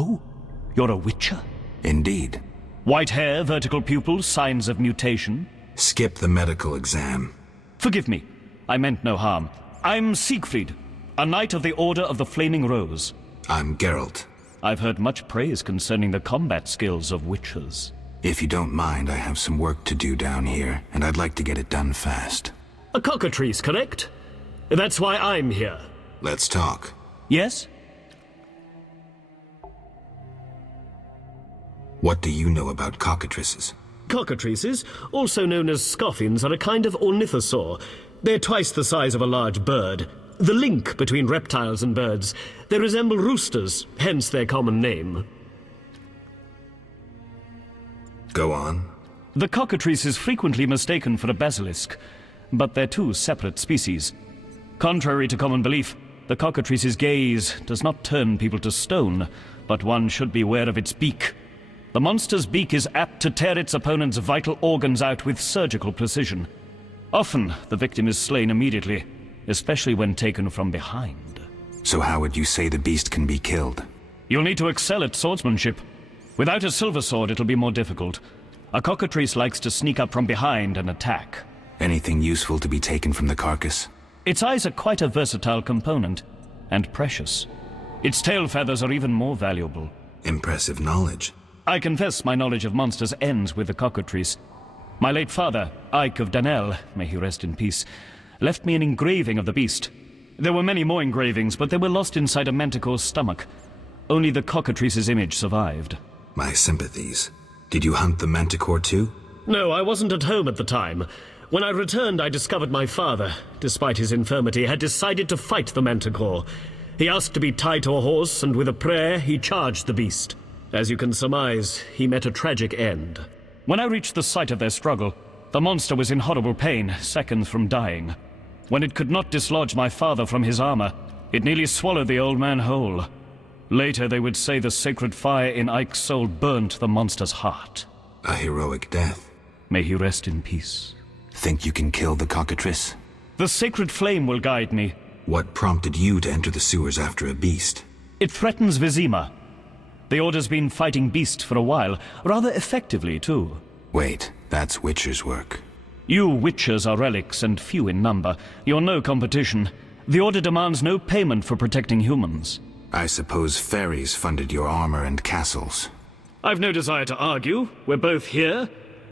Oh, you're a witcher? Indeed. White hair, vertical pupils, signs of mutation? Skip the medical exam. Forgive me. I meant no harm. I'm Siegfried, a knight of the Order of the Flaming Rose. I'm Geralt. I've heard much praise concerning the combat skills of witchers. If you don't mind, I have some work to do down here, and I'd like to get it done fast. A cockatrice, correct? That's why I'm here. Let's talk. Yes? What do you know about cockatrices? Cockatrices, also known as scoffins, are a kind of ornithosaur. They're twice the size of a large bird. The link between reptiles and birds. They resemble roosters, hence their common name. Go on. The cockatrice is frequently mistaken for a basilisk, but they're two separate species. Contrary to common belief, the cockatrice's gaze does not turn people to stone, but one should beware of its beak. The monster's beak is apt to tear its opponent's vital organs out with surgical precision. Often, the victim is slain immediately, especially when taken from behind. So how would you say the beast can be killed? You'll need to excel at swordsmanship. Without a silver sword, it'll be more difficult. A cockatrice likes to sneak up from behind and attack. Anything useful to be taken from the carcass? Its eyes are quite a versatile component, and precious. Its tail feathers are even more valuable. Impressive knowledge. I confess my knowledge of monsters ends with the cockatrice. My late father, Ike of Danel, may he rest in peace, left me an engraving of the beast. There were many more engravings, but they were lost inside a manticore's stomach. Only the cockatrice's image survived. My sympathies. Did you hunt the manticore too? No, I wasn't at home at the time. When I returned, I discovered my father, despite his infirmity, had decided to fight the manticore. He asked to be tied to a horse, and with a prayer, he charged the beast. As you can surmise, he met a tragic end. When I reached the site of their struggle, the monster was in horrible pain, seconds from dying. When it could not dislodge my father from his armor, it nearly swallowed the old man whole. Later, they would say the sacred fire in Ike's soul burnt the monster's heart. A heroic death. May he rest in peace. Think you can kill the cockatrice? The sacred flame will guide me. What prompted you to enter the sewers after a beast? It threatens Vizima. The Order's been fighting beasts for a while, rather effectively, too. Wait, that's Witcher's work. You Witchers are relics and few in number. You're no competition. The Order demands no payment for protecting humans. I suppose fairies funded your armor and castles. I've no desire to argue. We're both here.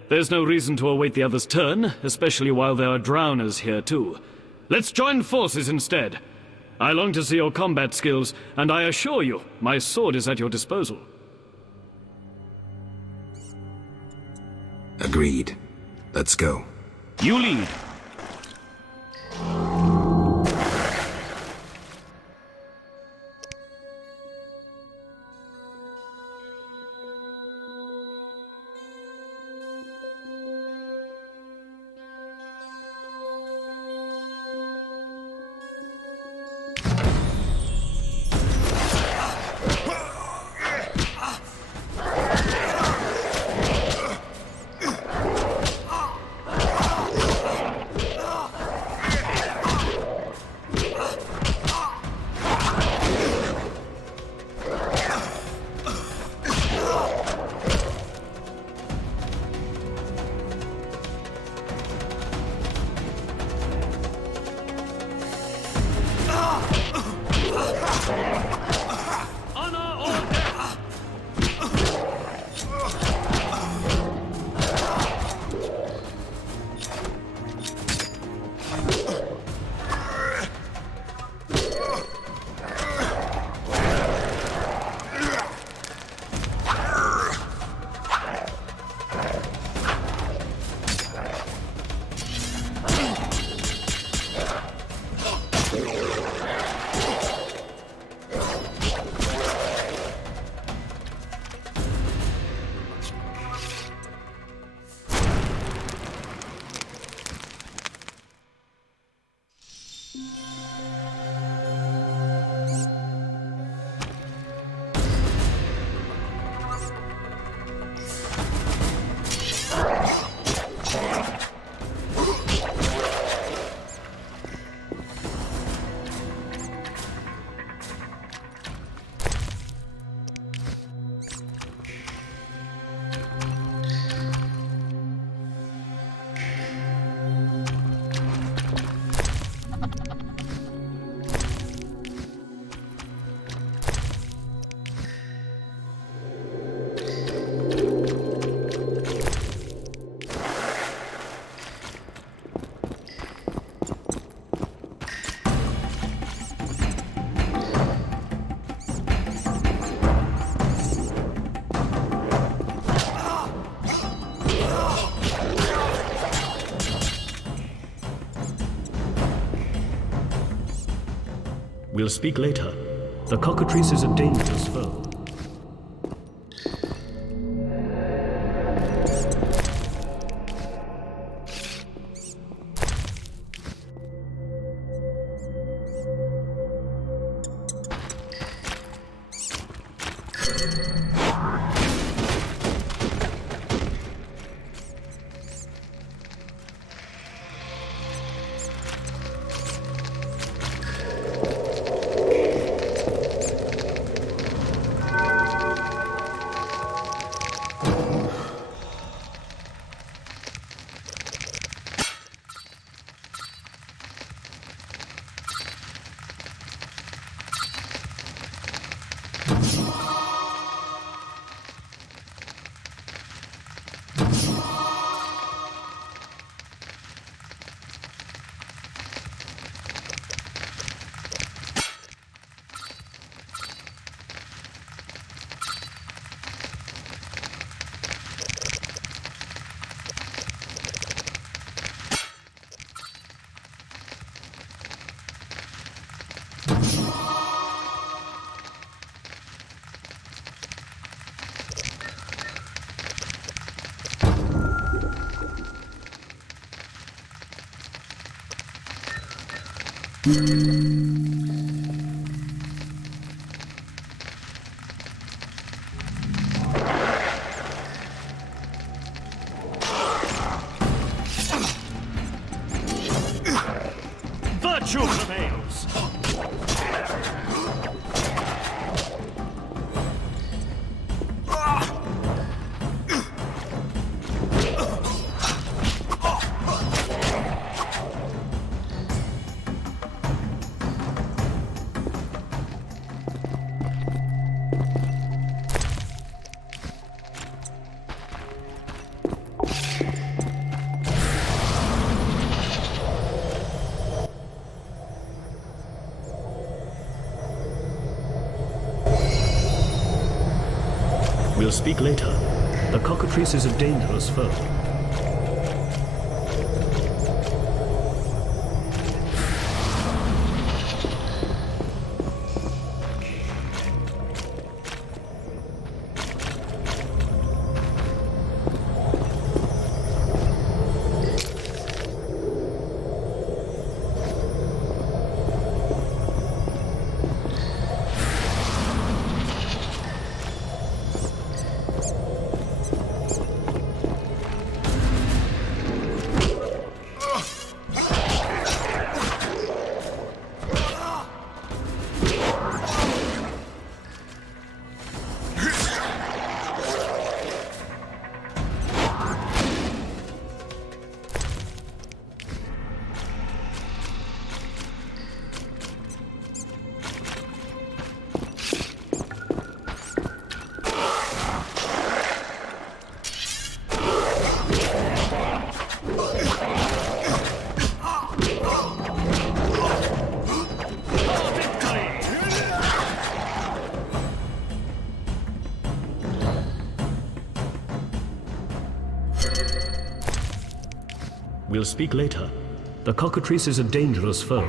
There's no reason to await the other's turn, especially while there are drowners here too. Let's join forces instead. I long to see your combat skills, and I assure you, my sword is at your disposal. Agreed. Let's go. You lead. We'll speak later. The cockatrice is a dangerous foe. Virtue prevails! We'll speak later. The cockatrice is a dangerous foe. We'll speak later. The cockatrice is a dangerous foe.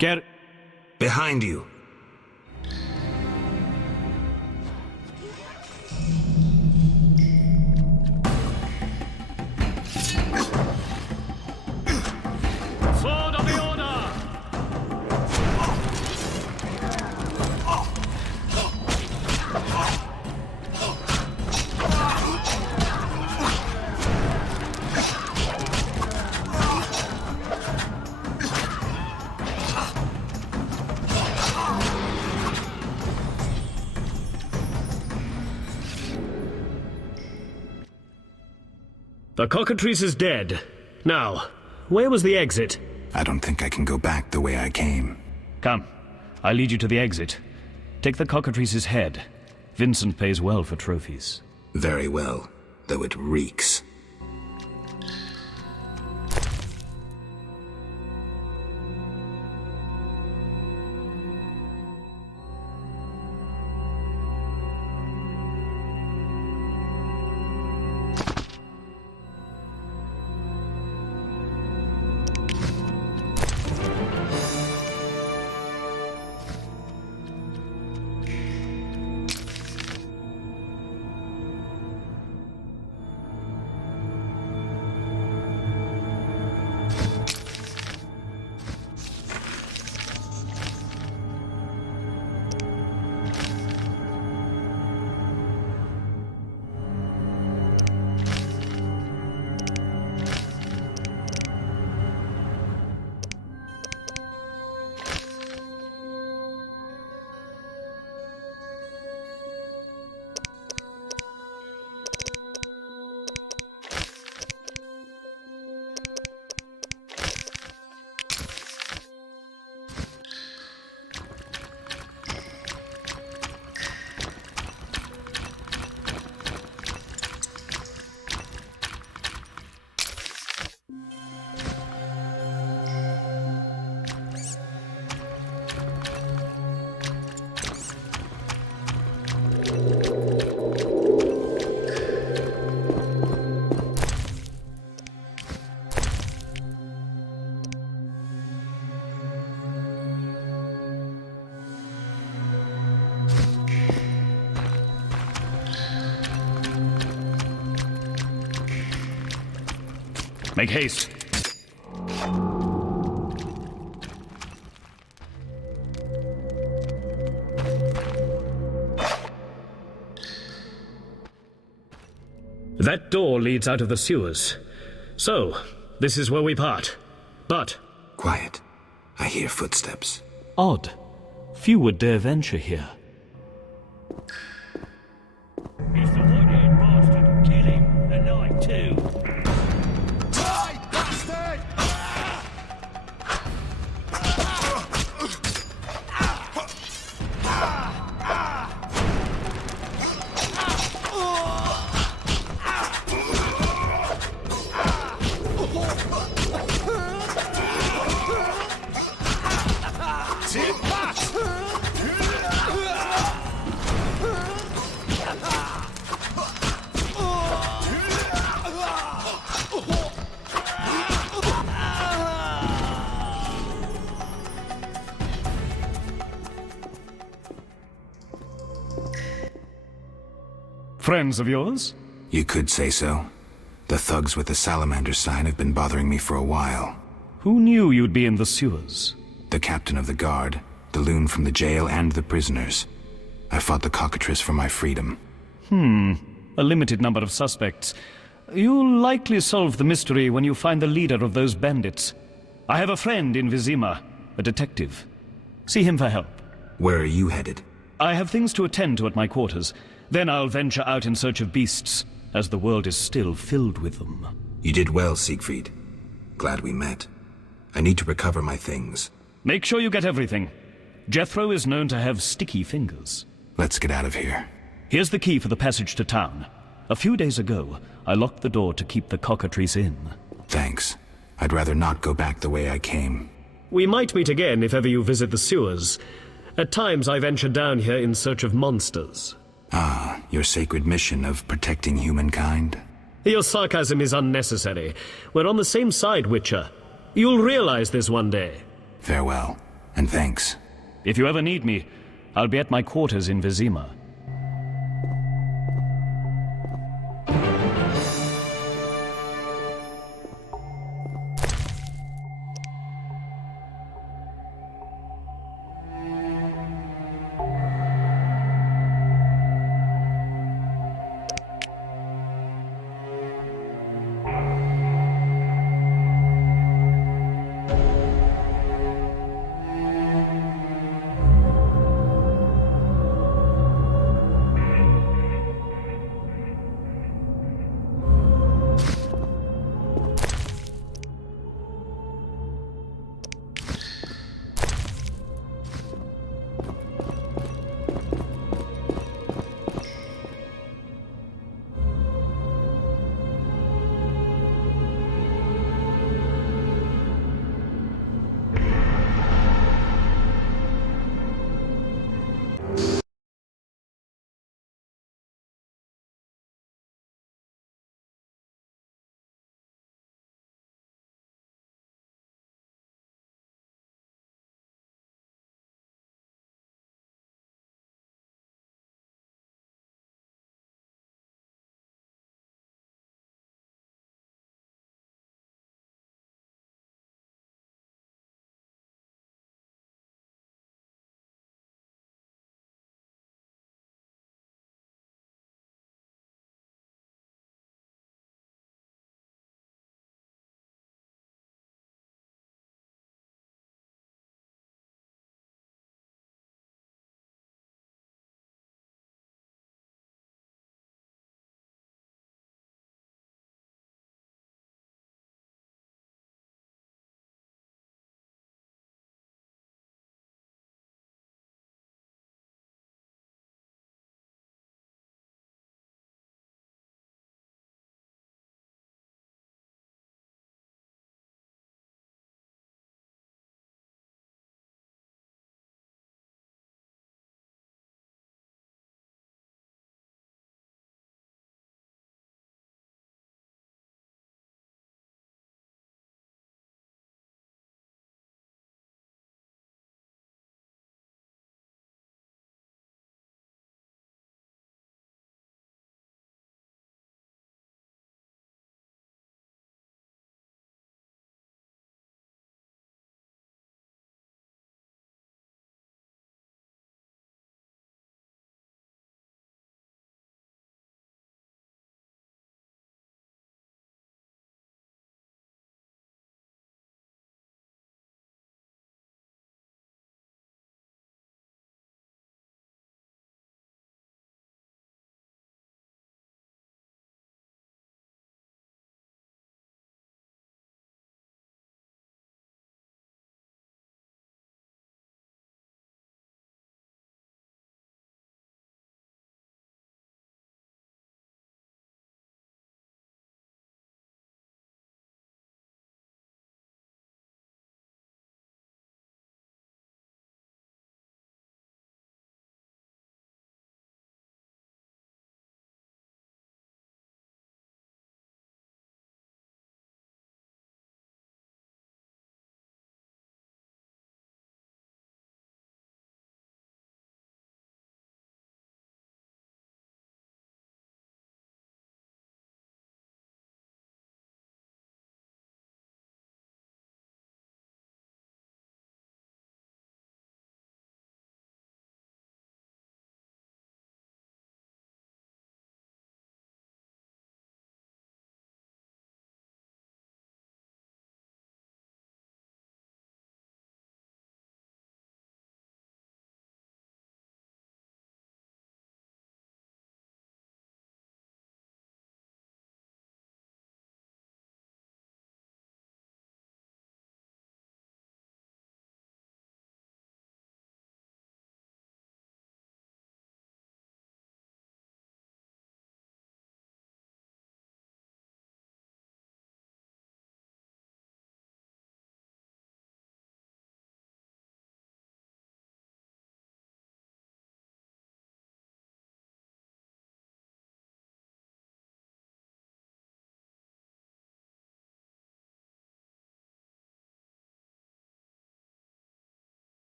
Get... Behind you. Sword of the Order! The cockatrice is dead. Now, where was the exit? I don't think I can go back the way I came. Come, I'll lead you to the exit. Take the cockatrice's head. Vincent pays well for trophies. Very well, though it reeks. Make haste. That door leads out of the sewers. So, this is where we part. But... Quiet. I hear footsteps. Odd. Few would dare venture here. It's the white-haired bastard. Kill him. The night, too. Friends of yours? You could say so. The thugs with the salamander sign have been bothering me for a while. Who knew you'd be in the sewers? The captain of the guard, the loon from the jail, and the prisoners. I fought the cockatrice for my freedom. A limited number of suspects. You'll likely solve the mystery when you find the leader of those bandits. I have a friend in Vizima, a detective. See him for help. Where are you headed? I have things to attend to at my quarters. Then I'll venture out in search of beasts, as the world is still filled with them. You did well, Siegfried. Glad we met. I need to recover my things. Make sure you get everything. Jethro is known to have sticky fingers. Let's get out of here. Here's the key for the passage to town. A few days ago, I locked the door to keep the cockatrice in. Thanks. I'd rather not go back the way I came. we might meet again if ever you visit the sewers. At times I venture down here in search of monsters. Ah, your sacred mission of protecting humankind? Your sarcasm is unnecessary. We're on the same side, Witcher. You'll realize this one day. Farewell. And thanks. If you ever need me, I'll be at my quarters in Vizima.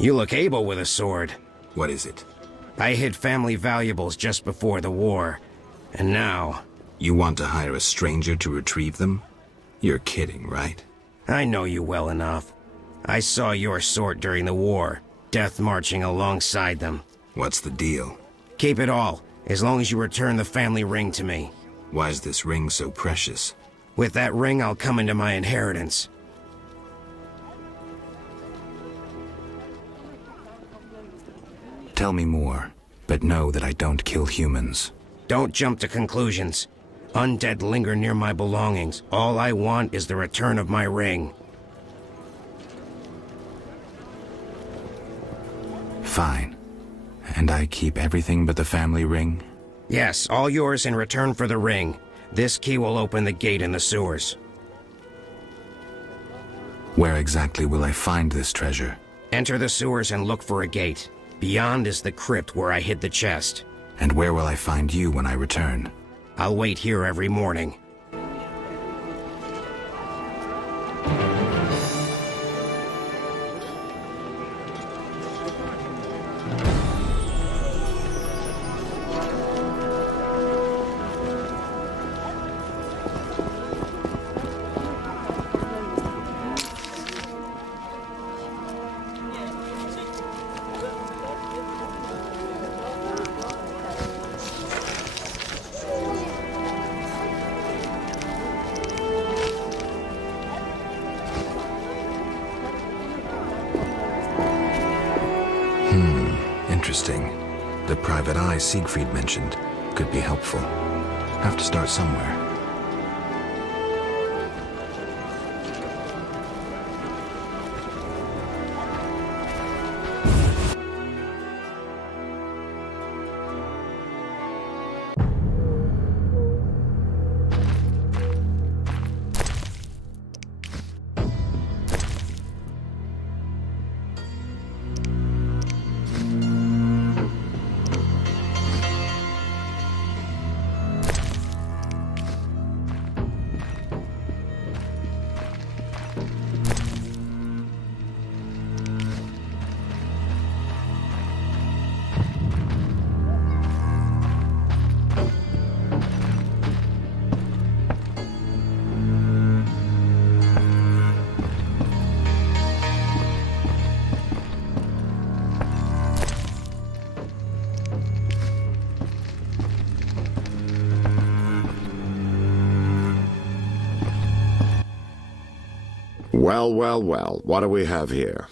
You look able with a sword. What is it? I hid family valuables just before the war. And now... You want to hire a stranger to retrieve them? You're kidding, right? I know you well enough. I saw your sort during the war, death marching alongside them. What's the deal? Keep it all, as long as you return the family ring to me. Why is this ring so precious? With that ring, I'll come into my inheritance. Tell me more, but know that I don't kill humans. Don't jump to conclusions. Undead linger near my belongings. All I want is the return of my ring. Fine. And I keep everything but the family ring? Yes, all yours in return for the ring. This key will open the gate in the sewers. Where exactly will I find this treasure? Enter the sewers and look for a gate. Beyond is the crypt where I hid the chest. And where will I find you when I return? I'll wait here every morning. Interesting. The private eye Siegfried mentioned could be helpful. Have to start somewhere. Well, well, well, what do we have here?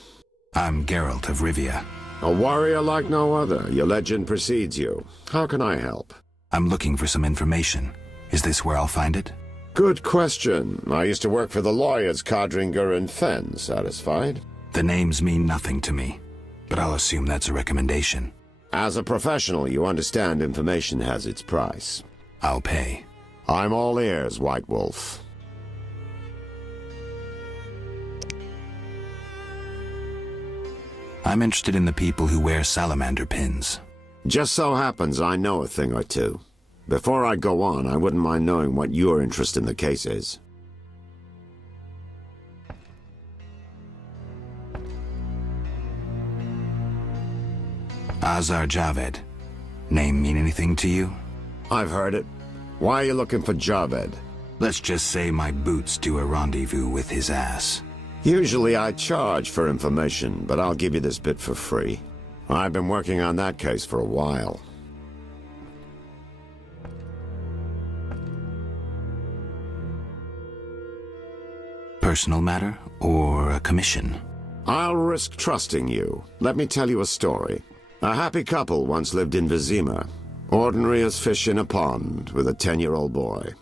I'm Geralt of Rivia. A warrior like no other. Your legend precedes you. How can I help? I'm looking for some information. Is this where I'll find it? Good question. I used to work for the lawyers Codringer and Fenn. Satisfied? The names mean nothing to me, but I'll assume that's a recommendation. As a professional, you understand information has its price. I'll pay. I'm all ears, White Wolf. I'm interested in the people who wear salamander pins. Just so happens I know a thing or two. Before I go on, I wouldn't mind knowing what your interest in the case is. Azar Javed. Name mean anything to you? I've heard it. Why are you looking for Javed? Let's just say my boots do a rendezvous with his ass. Usually I charge for information, but I'll give you this bit for free. I've been working on that case for a while. Personal matter or a commission? I'll risk trusting you. Let me tell you a story. A happy couple once lived in Vizima. Ordinary as fish in a pond, with a 10-year-old boy.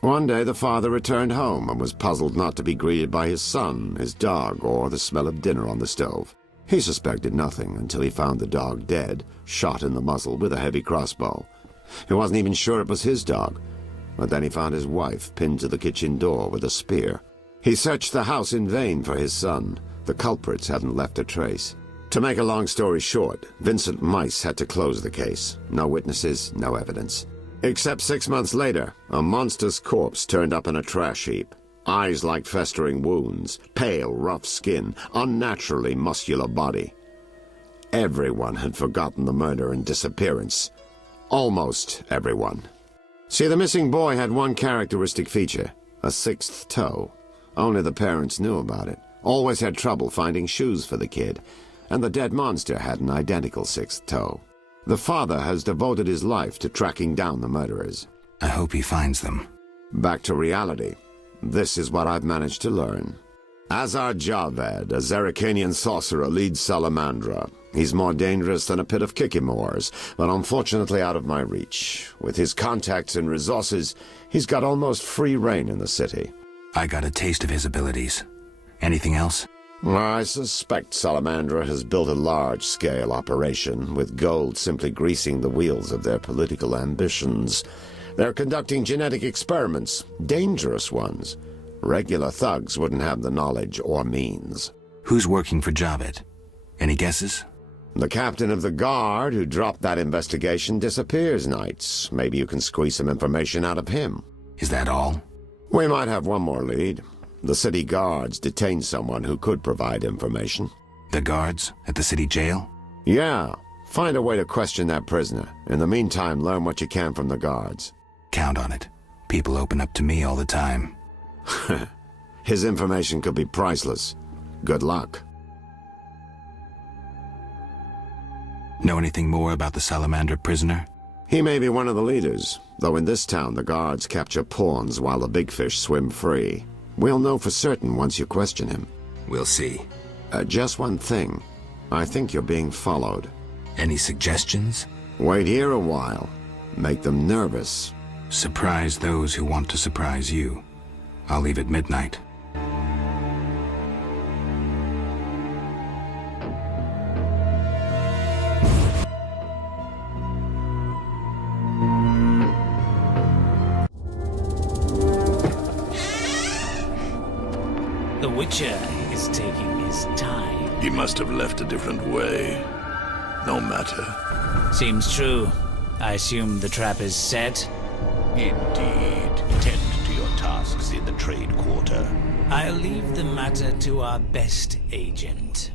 One day the father returned home and was puzzled not to be greeted by his son, his dog, or the smell of dinner on the stove. He suspected nothing until he found the dog dead, shot in the muzzle with a heavy crossbow. He wasn't even sure it was his dog, but then he found his wife pinned to the kitchen door with a spear. He searched the house in vain for his son. The culprits hadn't left a trace. To make a long story short, Vincent Mice had to close the case. No witnesses, no evidence. Except 6 months later, a monster's corpse turned up in a trash heap. Eyes like festering wounds, pale, rough skin, unnaturally muscular body. everyone had forgotten the murder and disappearance. Almost everyone. See, the missing boy had one characteristic feature, a sixth toe. Only the parents knew about it. Always had trouble finding shoes for the kid. And the dead monster had an identical sixth toe. The father has devoted his life to tracking down the murderers. I hope he finds them. Back to reality. This is what I've managed to learn. Azar Javed, a Zerrikanian sorcerer, leads Salamandra. He's more dangerous than a pit of Kikimors, but unfortunately out of my reach. With his contacts and resources, he's got almost free reign in the city. I got a taste of his abilities. Anything else? I suspect Salamandra has built a large-scale operation, with gold simply greasing the wheels of their political ambitions. They're conducting genetic experiments, dangerous ones. Regular thugs wouldn't have the knowledge or means. Who's working for Javed? Any guesses? The captain of the guard who dropped that investigation disappears nights. Maybe you can squeeze some information out of him. Is that all? We might have one more lead. The city guards detained someone who could provide information. The guards at the city jail? Yeah. Find a way to question that prisoner. In the meantime, learn what you can from the guards. Count on it. People open up to me all the time. His information could be priceless. Good luck. Know anything more about the Salamander prisoner? He may be one of the leaders, though in this town the guards capture pawns while the big fish swim free. We'll know for certain once you question him. We'll see. Just one thing. I think you're being followed. Any suggestions? Wait here a while. Make them nervous. Surprise those who want to surprise you. I'll leave at midnight. The Witcher is taking his time. He must have left a different way. No matter. Seems true. I assume the trap is set. Indeed. Tend to your tasks in the trade quarter. I'll leave the matter to our best agent.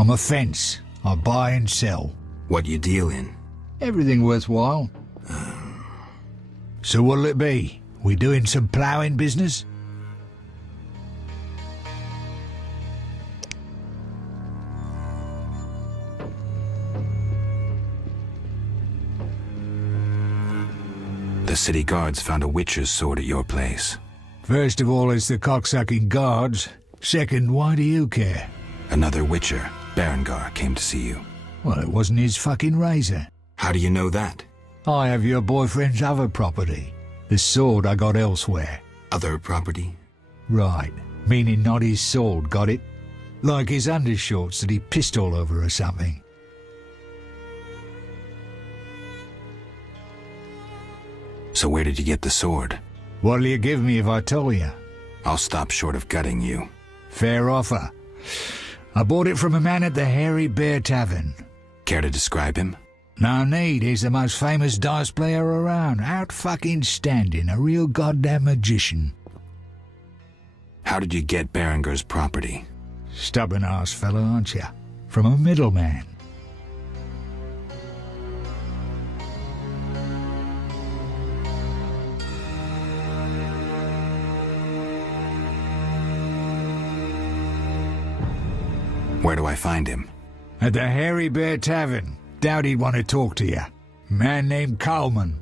I'm a fence. I buy and sell. What you deal in? Everything worthwhile. So what'll it be? We doing some ploughing business? The city guards found a witcher's sword at your place. First of all, it's the cocksucking guards. Second, why do you care? Another witcher, Berengar, came to see you. Well, it wasn't his fucking razor. How do you know that? I have your boyfriend's other property. The sword I got elsewhere. Other property? Right, meaning not his sword, got it? Like his undershorts that he pissed all over or something. So where did you get the sword? What'll you give me if I tell you? I'll stop short of gutting you. Fair offer. I bought it from a man at the Hairy Bear Tavern. Care to describe him? No need, he's the most famous dice player around. Out fucking standing, a real goddamn magician. How did you get Berengar's property? Stubborn-ass fella, aren't you? From a middleman. Where do I find him? At the Hairy Bear Tavern. Doubt he'd want to talk to you. Man named Coleman.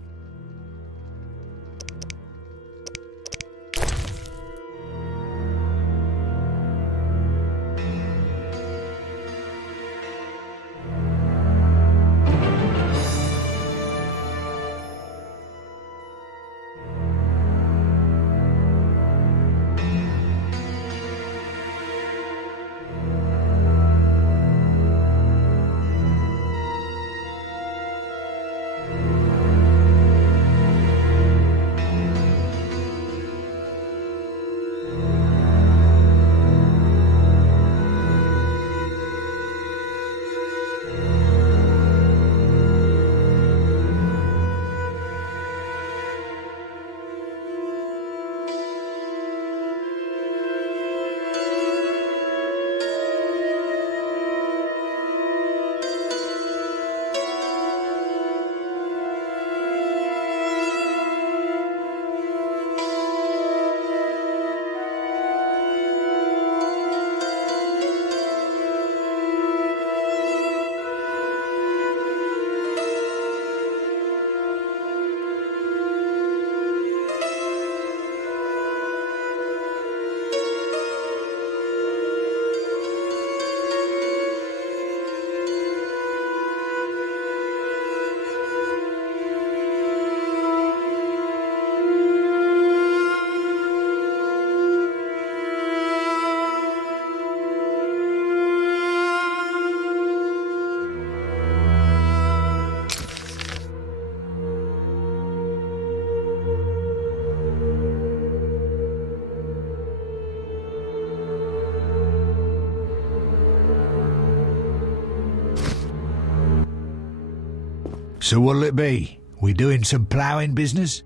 So what'll it be? We doing some ploughing business?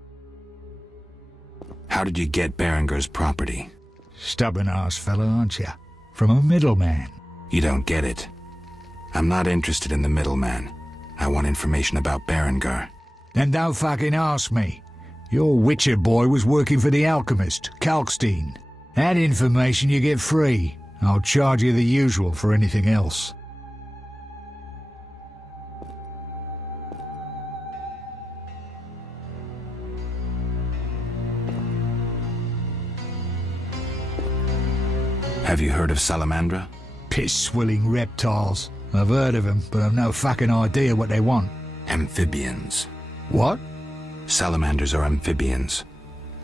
How did you get Berengar's property? Stubborn-ass fella, aren't you? From a middleman. You don't get it. I'm not interested in the middleman. I want information about Berengar. Then don't fucking ask me. Your Witcher boy was working for the alchemist, Kalkstein. That information you get free. I'll charge you the usual for anything else. Have you heard of Salamandra? Piss-swilling reptiles. I've heard of them, but I've no fucking idea what they want. Amphibians. What? Salamanders are amphibians.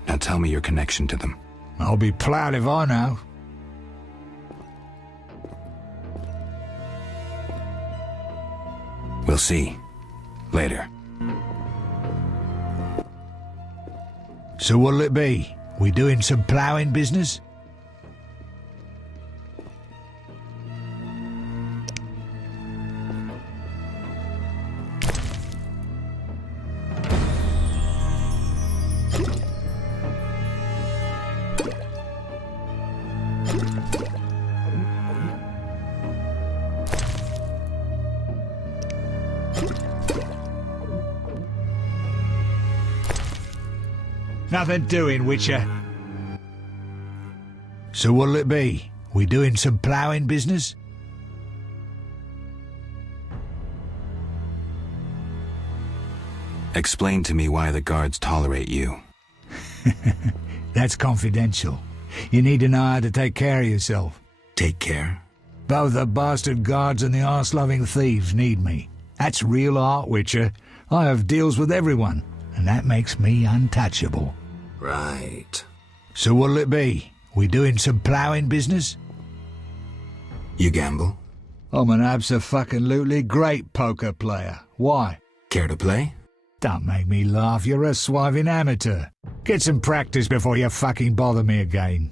Now tell me your connection to them. I'll be proud if I know. We'll see. Later. So what'll it be? We doing some ploughing business? Nothing doing, Witcher. So what'll it be? We doing some ploughing business? Explain to me why the guards tolerate you. That's confidential. You need to know how to take care of yourself. Take care? Both the bastard guards and the arse-loving thieves need me. That's real art, Witcher. I have deals with everyone, and that makes me untouchable. Right. So what'll it be? We doing some ploughing business? You gamble? I'm an abso-fucking-lutely great poker player. Why? Care to play? Don't make me laugh, you're a swiving amateur. Get some practice before you fucking bother me again.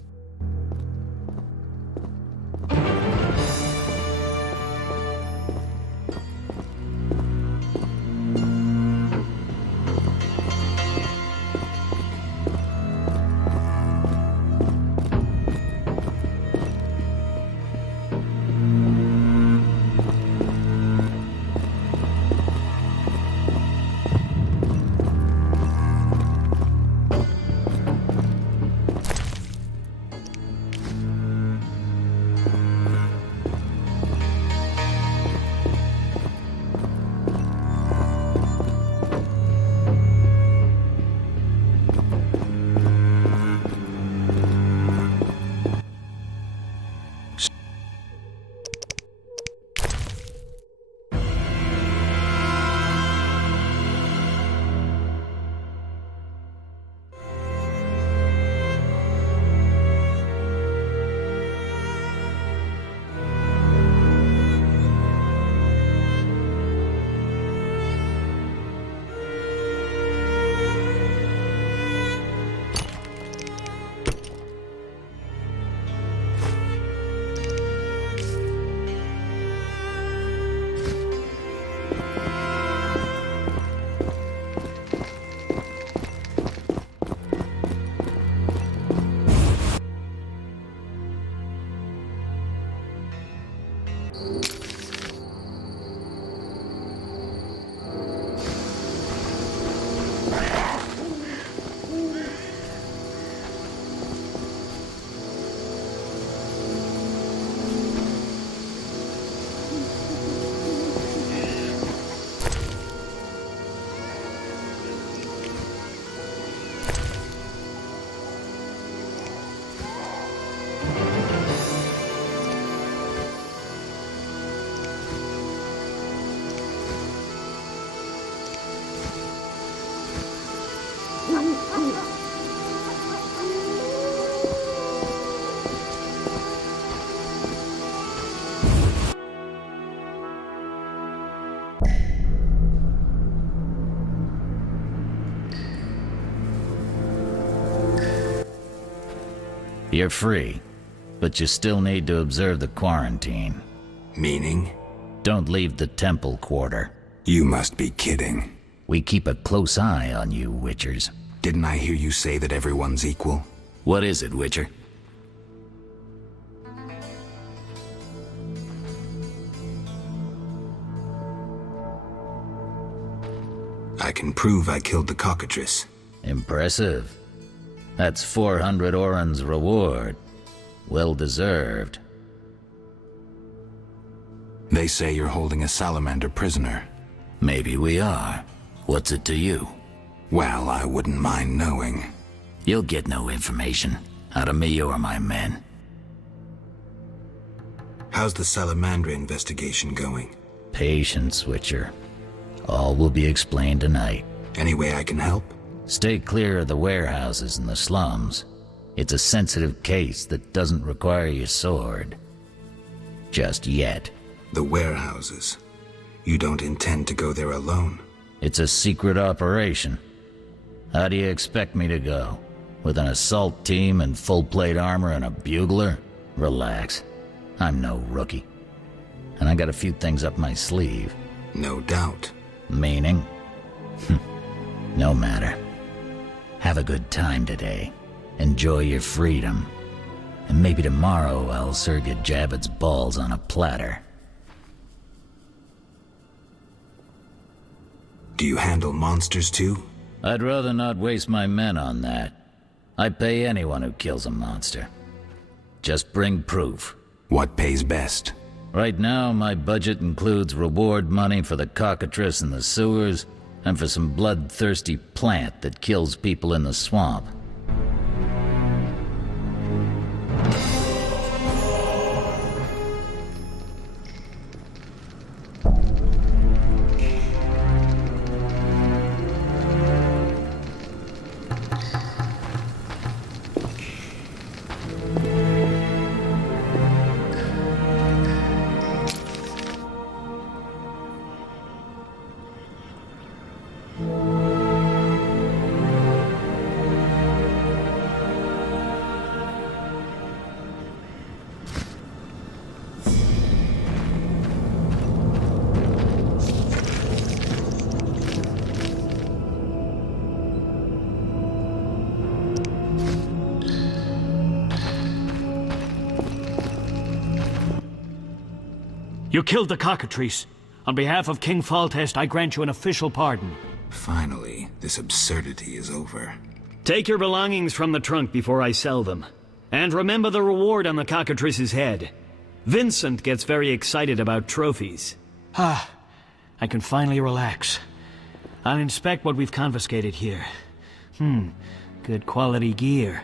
You're free, but you still need to observe the quarantine. Meaning? Don't leave the temple quarter. You must be kidding. We keep a close eye on you, Witchers. Didn't I hear you say that everyone's equal? What is it, Witcher? I can prove I killed the cockatrice. Impressive. That's 400 Oren's reward. Well deserved. They say you're holding a salamander prisoner. Maybe we are. What's it to you? Well, I wouldn't mind knowing. You'll get no information out of me or my men. How's the Salamandra investigation going? Patience, Witcher. All will be explained tonight. Any way I can help? Stay clear of the warehouses and the slums. It's a sensitive case that doesn't require your sword. Just yet. The warehouses? You don't intend to go there alone? It's a secret operation. How do you expect me to go? With an assault team and full-plate armor and a bugler? Relax. I'm no rookie. And I got a few things up my sleeve. No doubt. Meaning? No matter. Have a good time today. Enjoy your freedom. And maybe tomorrow I'll serve you Jabbert's balls on a platter. Do you handle monsters too? I'd rather not waste my men on that. I pay anyone who kills a monster. Just bring proof. What pays best? Right now, my budget includes reward money for the cockatrice in the sewers, and for some bloodthirsty plant that kills people in the swamp. You killed the cockatrice. On behalf of King Foltest, I grant you an official pardon. Finally, this absurdity is over. Take your belongings from the trunk before I sell them. And remember the reward on the cockatrice's head. Vincent gets very excited about trophies. Ah, I can finally relax. I'll inspect what we've confiscated here. Good quality gear.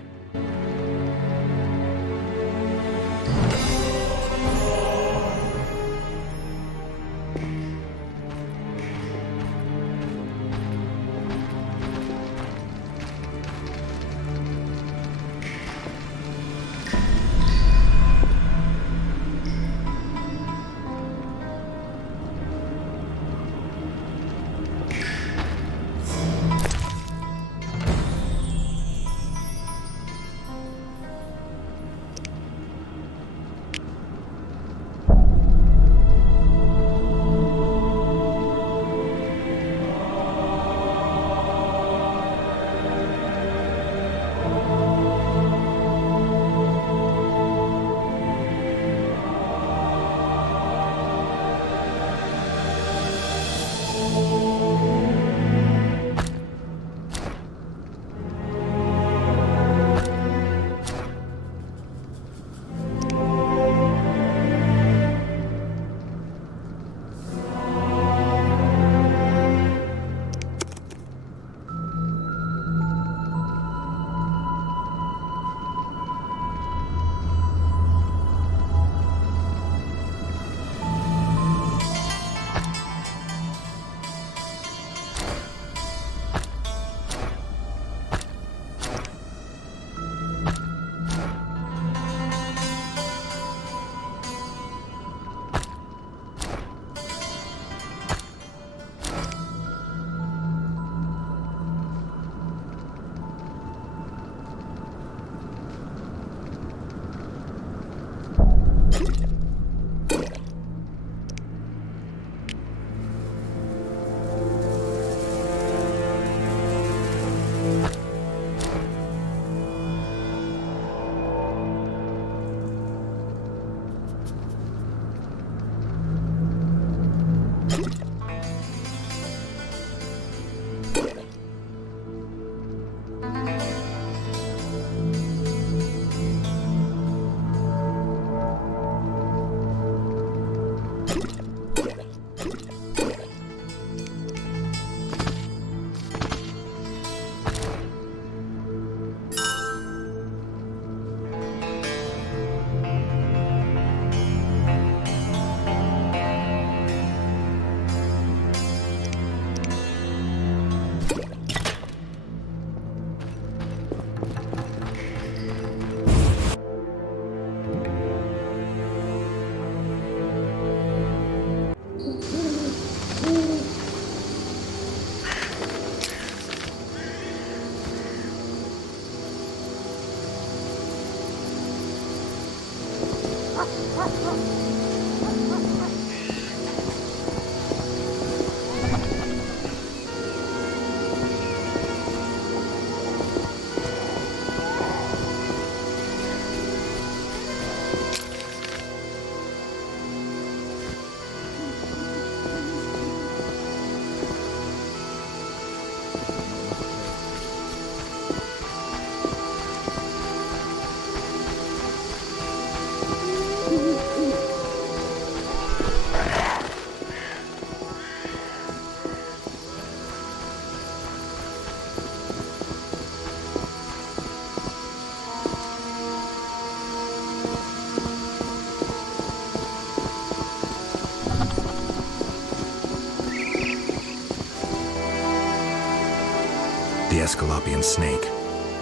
The Escalopian snake.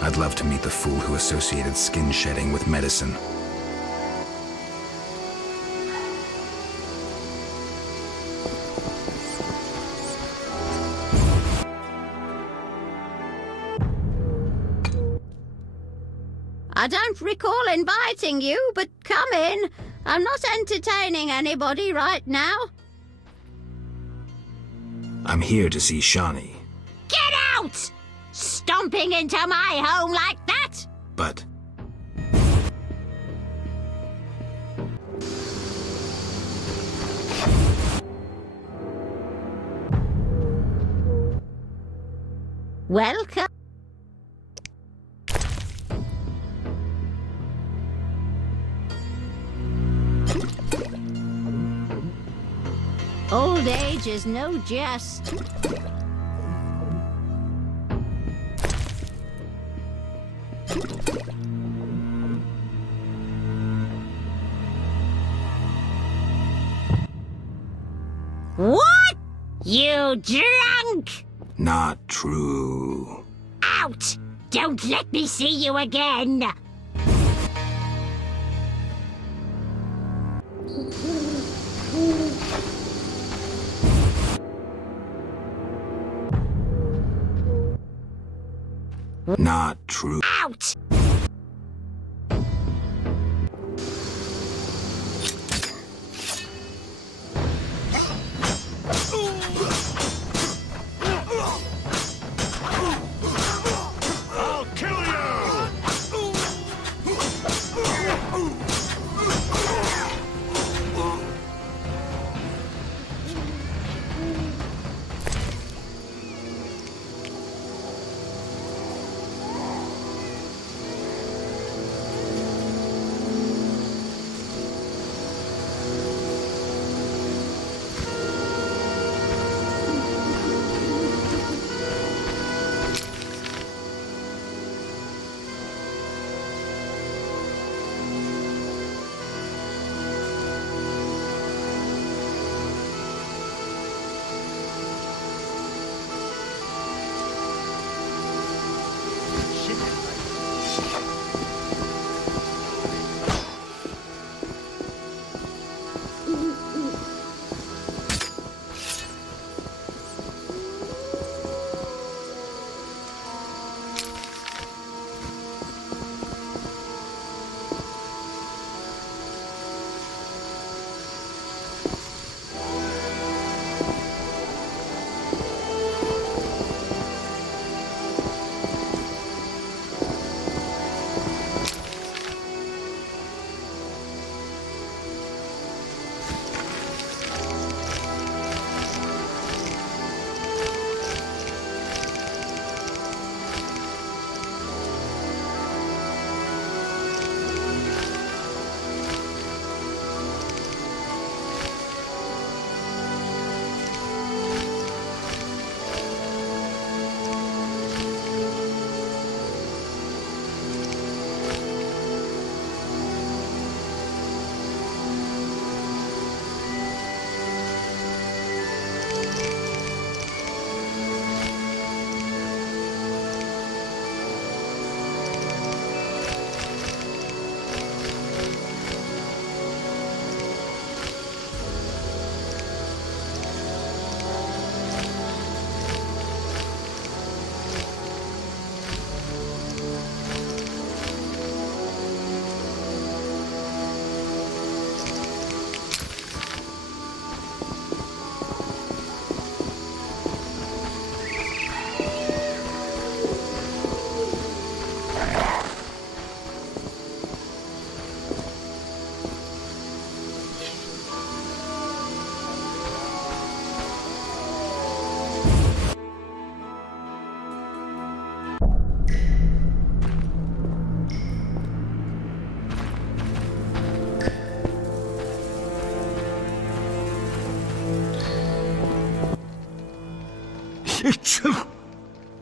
I'd love to meet the fool who associated skin shedding with medicine. I don't recall inviting you, but come in. I'm not entertaining anybody right now. I'm here to see Shani. Get out! Stomping into my home like that? But... Welcome. Old age is no jest. What? You drunk? not true. Out! Don't let me see you again! Not true. Out! I'll kill you!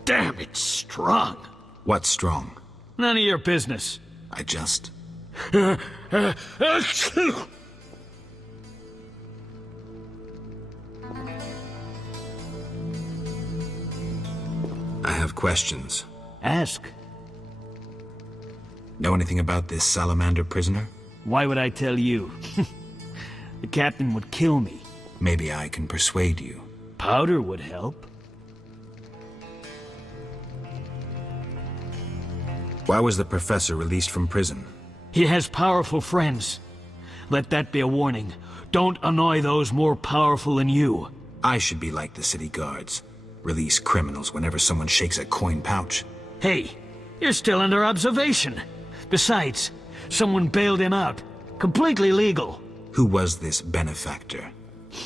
Damn, it's strong. What's strong? None of your business. I just... I have have questions. Ask. Know anything about this salamander prisoner? Why would I tell you? The captain would kill me. Maybe I can persuade you. Powder would help. Why was the professor released from prison? He has powerful friends. Let that be a warning. Don't annoy those more powerful than you. I should be like the city guards. Release criminals whenever someone shakes a coin pouch. Hey, you're still under observation. Besides, someone bailed him out. Completely legal. Who was this benefactor?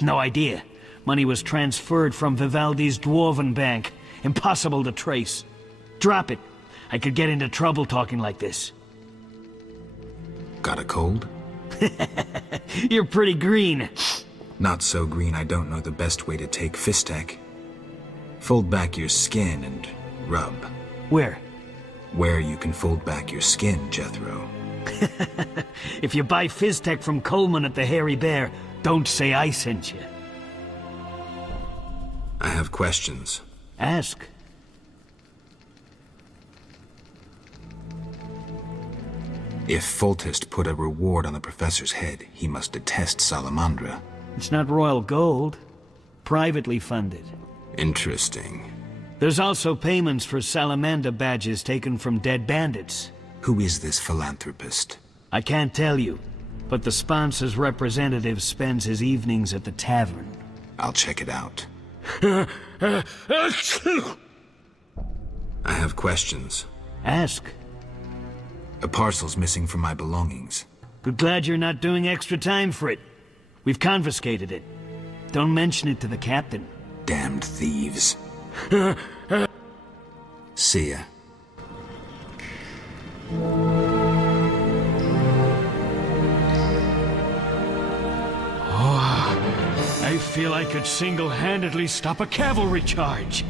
No idea. Money was transferred from Vivaldi's Dwarven Bank. Impossible to trace. Drop it. I could get into trouble talking like this. Got a cold? You're pretty green. Not so green I don't know the best way to take Fistek. Fold back your skin and rub. Where? Where you can fold back your skin, Jethro. If you buy Fizztech from Coleman at the Hairy Bear, don't say I sent you. I have questions. Ask. If Foltest put a reward on the professor's head, he must detest Salamandra. It's not royal gold. Privately funded. Interesting. There's also payments for Salamander badges taken from dead bandits. Who is this philanthropist? I can't tell you, but the sponsor's representative spends his evenings at the tavern. I'll check it out. I have questions. Ask. A parcel's missing from my belongings. Good, glad you're not doing extra time for it. We've confiscated it. Don't mention it to the captain. Damned thieves. See ya. I feel I could single-handedly stop a cavalry charge.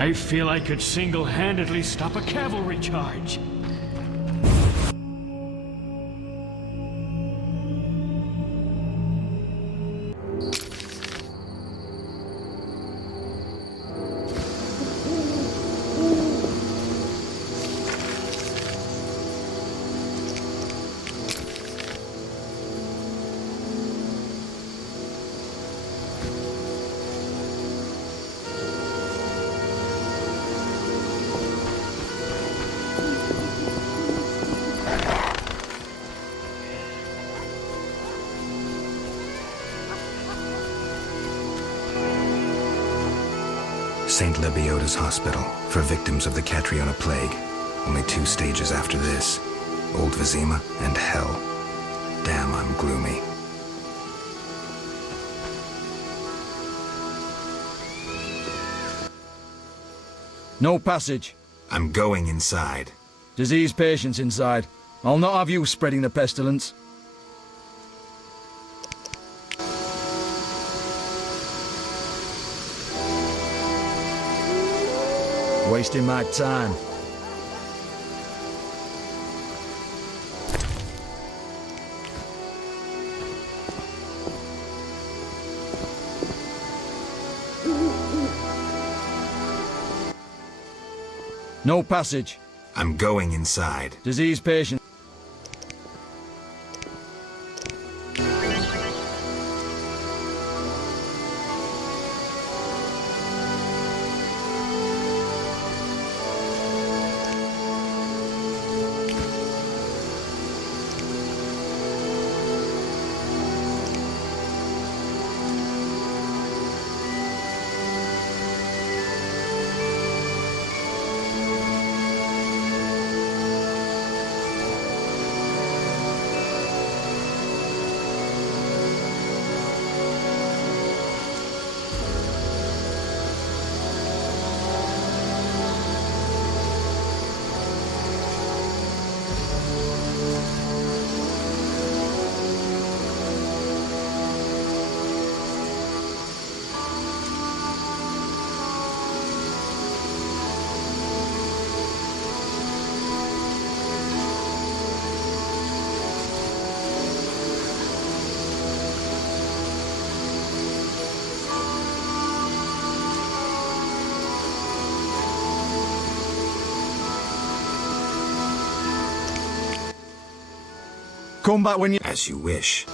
I feel I could single-handedly stop a cavalry charge. St. Lebioda's Hospital for victims of the Catriona Plague. Only 2 stages after this. Old Vizima and Hell. Damn, I'm gloomy. No passage. I'm going inside. Disease patients inside. I'll not have you spreading the pestilence. Wasting my time. No passage. I'm going inside. Disease patient. Come back when you... As you wish.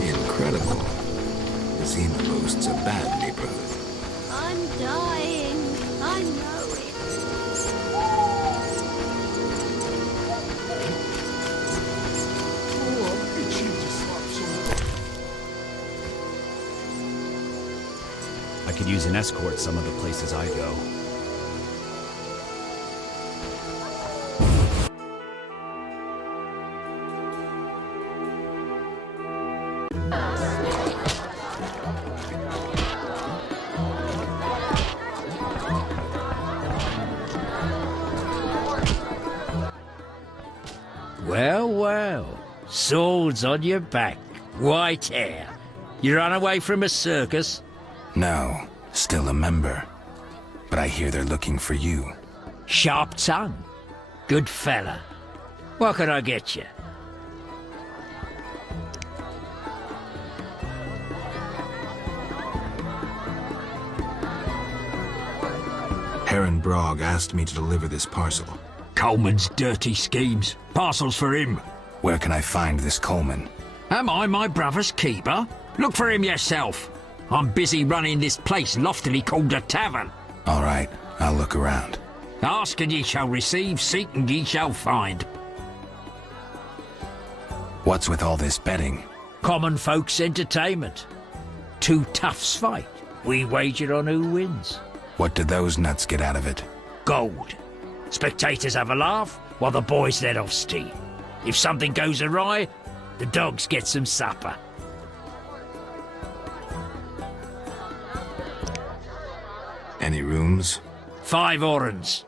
Incredible. Vizima boasts a bad neighborhood. I'm dying. I know it. I could use an escort some of the places I go. Well, well. Swords on your back. White hair. You run away from a circus? No, still a member. But I hear they're looking for you. Sharp tongue. Good fella. What can I get you? Heron Brog asked me to deliver this parcel. Coleman's dirty schemes. Parcels for him. Where can I find this Coleman? Am I my brother's keeper? Look for him yourself. I'm busy running this place loftily called a tavern. All right, I'll look around. Ask and ye shall receive, seek and ye shall find. What's with all this betting? Common folks' entertainment. Two toughs fight. We wager on who wins. What do those nuts get out of it? Gold. Spectators have a laugh while the boys let off steam. If something goes awry, the dogs get some supper. Any rooms? 5 orens.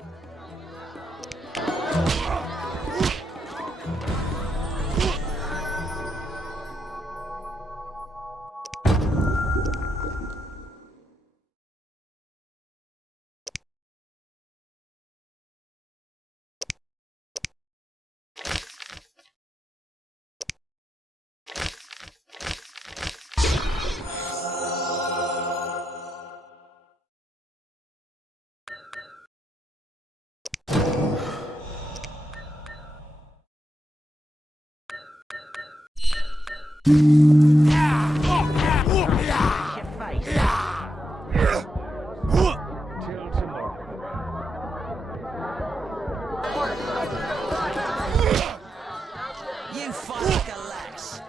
You fight like a lass.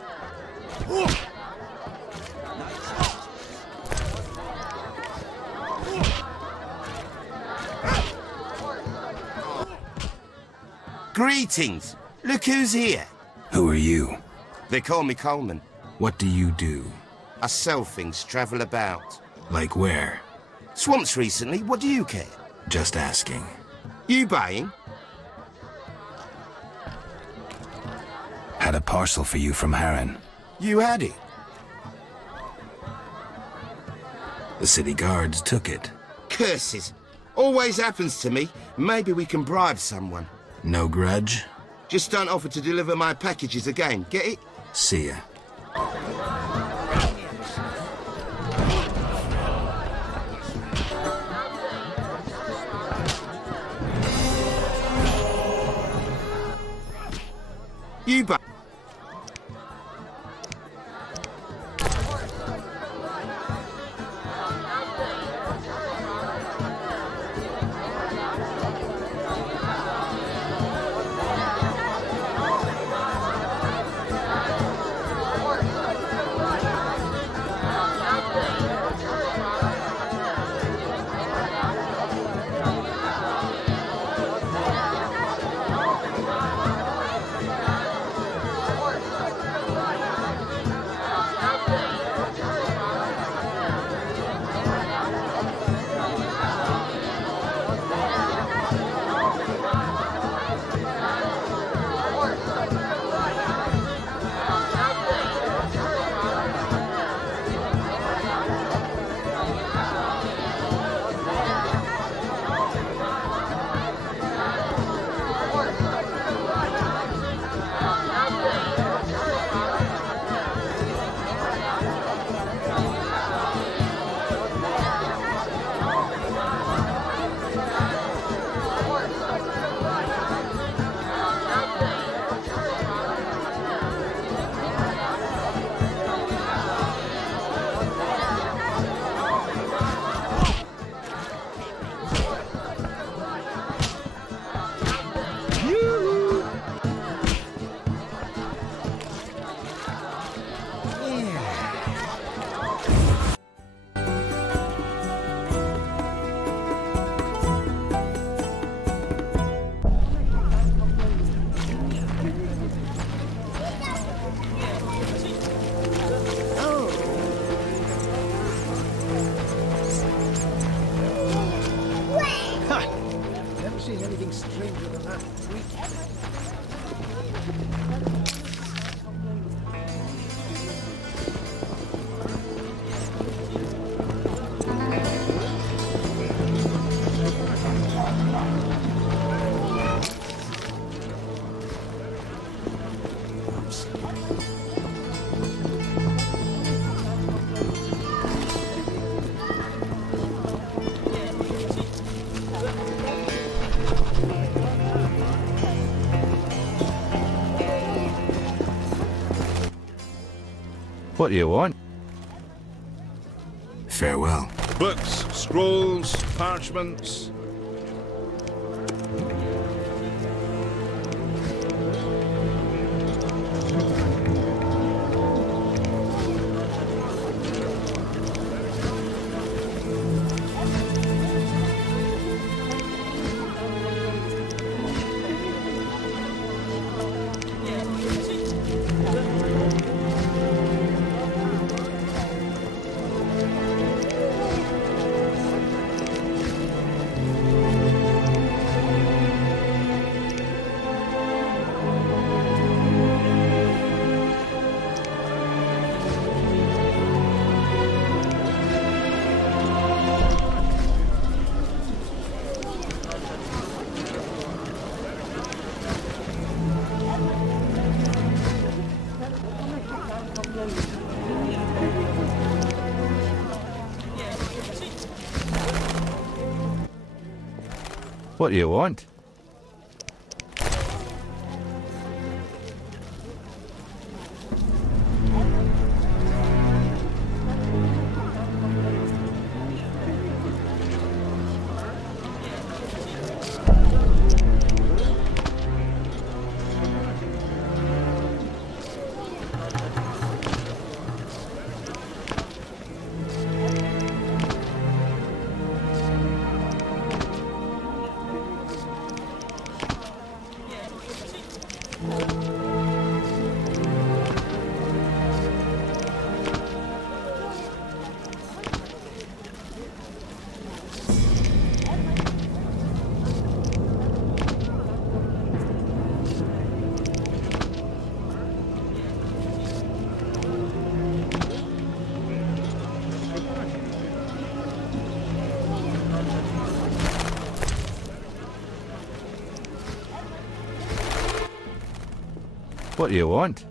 Greetings. Look who's here. Who are you? They call me Coleman. What do you do? I sell things, travel about. Like where? Swamps recently, what do you care? Just asking. You buying? Had a parcel for you from Heron. You had it? The city guards took it. Curses. Always happens to me. Maybe we can bribe someone. No grudge? Just don't offer to deliver my packages again, get it? See ya. You buy. stranger than that freak. What do you want? Farewell. Books, scrolls, parchments. What do you want? What do you want?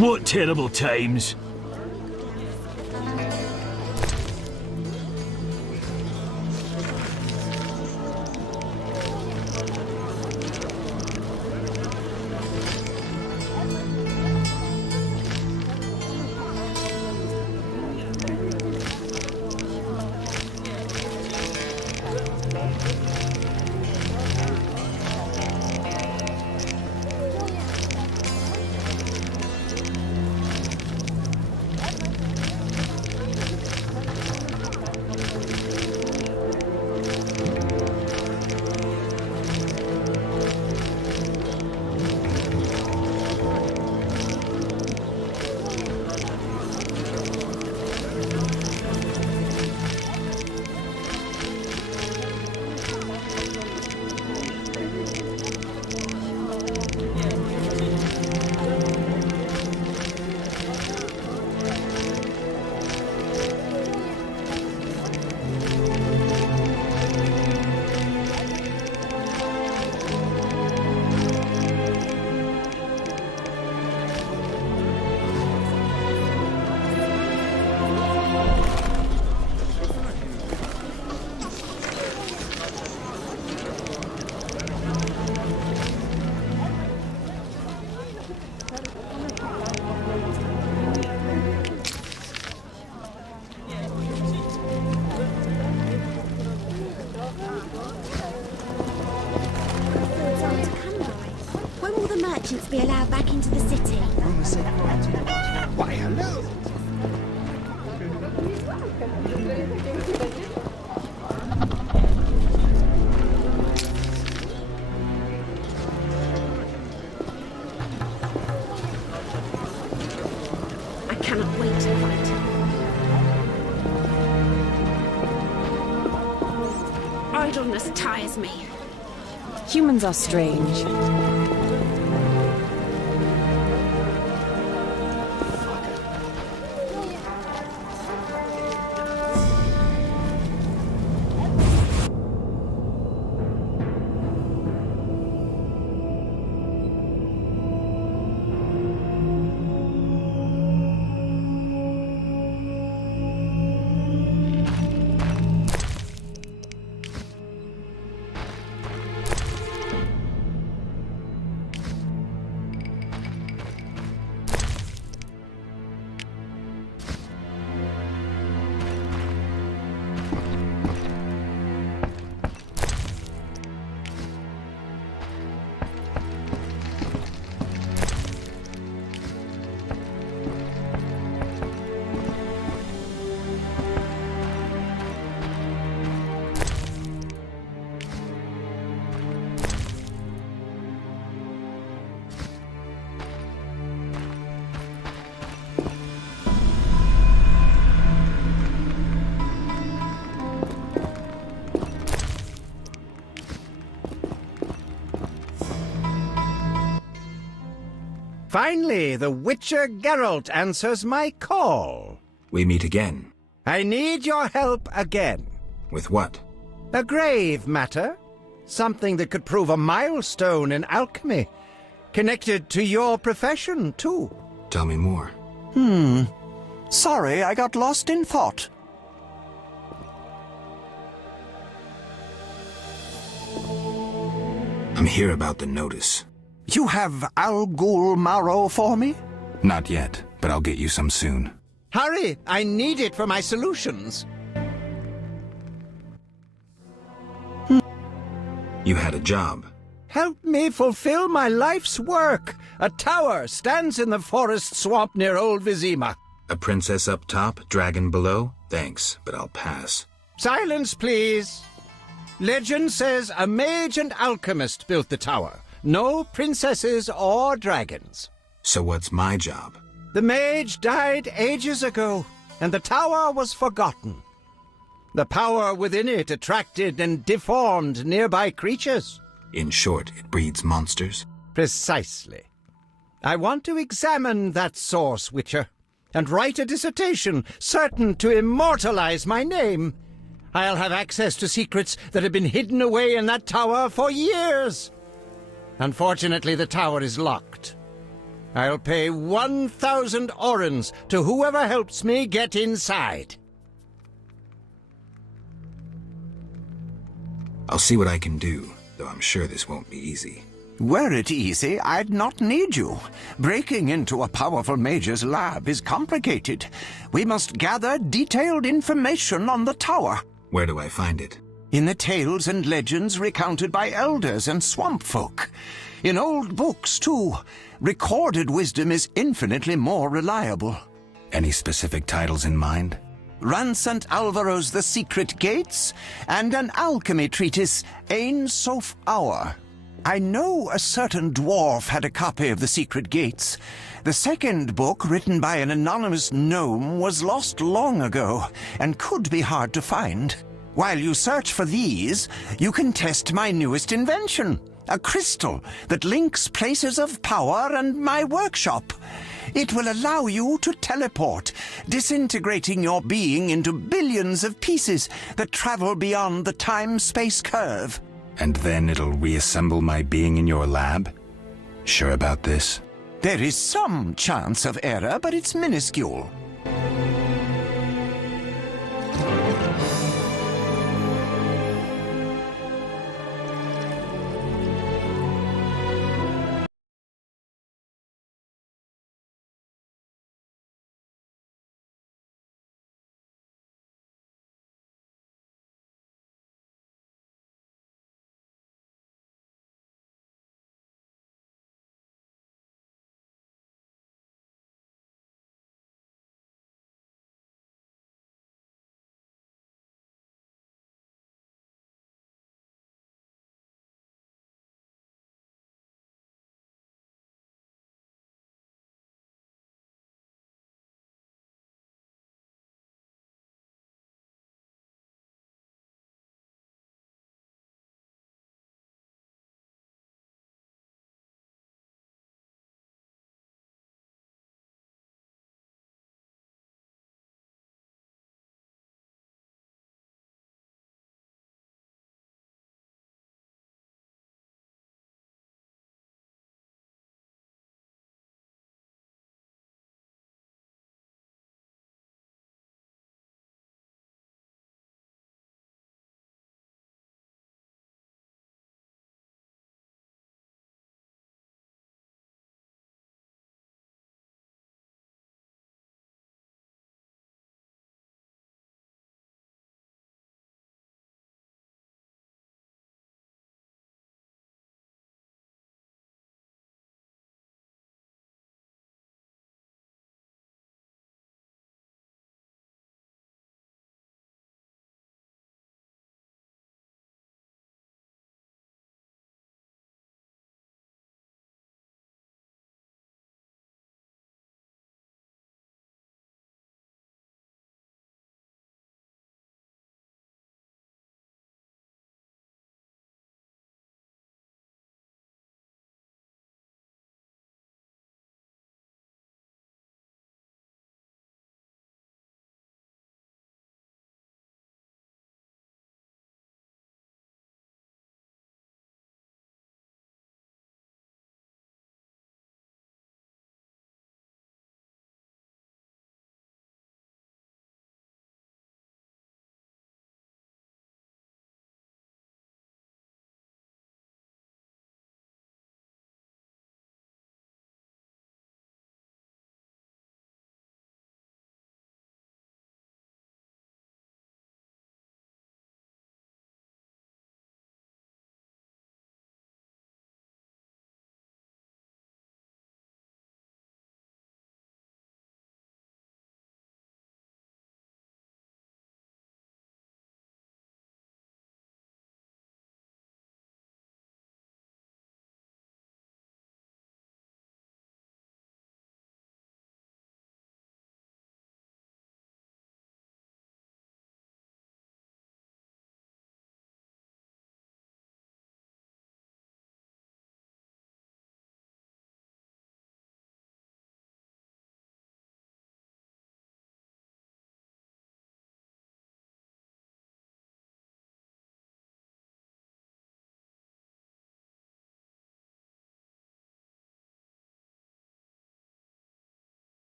What terrible times. Merchants be allowed back into the city? Why, hello! cannot wait to fight. Idleness tires me. Humans are strange. Finally, the Witcher Geralt answers my call. We meet again. I need your help again. With what? A grave matter. Something that could prove a milestone in alchemy. Connected to your profession, too. Tell me more. Sorry, I got lost in thought. I'm here about the notice. You have Al Ghul Marrow for me? Not yet, but I'll get you some soon. Hurry! I need it for my solutions. You had a job. Help me fulfill my life's work. A tower stands in the forest swamp near Old Vizima. A princess up top, dragon below? Thanks, but I'll pass. Silence, please. Legend says a mage and alchemist built the tower. No princesses or dragons. So what's my job? The mage died ages ago, and the tower was forgotten. The power within it attracted and deformed nearby creatures. In short, it breeds monsters? Precisely. I want to examine that source, Witcher, and write a dissertation certain to immortalize my name. I'll have access to secrets that have been hidden away in that tower for years. Unfortunately, the tower is locked. I'll pay 1,000 orens to whoever helps me get inside. I'll see what I can do, though I'm sure this won't be easy. Were it easy, I'd not need you. Breaking into a powerful mage's lab is complicated. We must gather detailed information on the tower. Where do I find it? In the tales and legends recounted by elders and swamp folk. In old books, too. Recorded wisdom is infinitely more reliable. Any specific titles in mind? Ransant Alvaro's The Secret Gates, and an alchemy treatise, Ain Soph Hour. I know a certain dwarf had a copy of The Secret Gates. The second book, written by an anonymous gnome, was lost long ago, and could be hard to find. While you search for these, you can test my newest invention, a crystal that links places of power and my workshop. It will allow you to teleport, disintegrating your being into billions of pieces that travel beyond the time-space curve. And then it'll reassemble my being in your lab? Sure about this? There is some chance of error, but it's minuscule.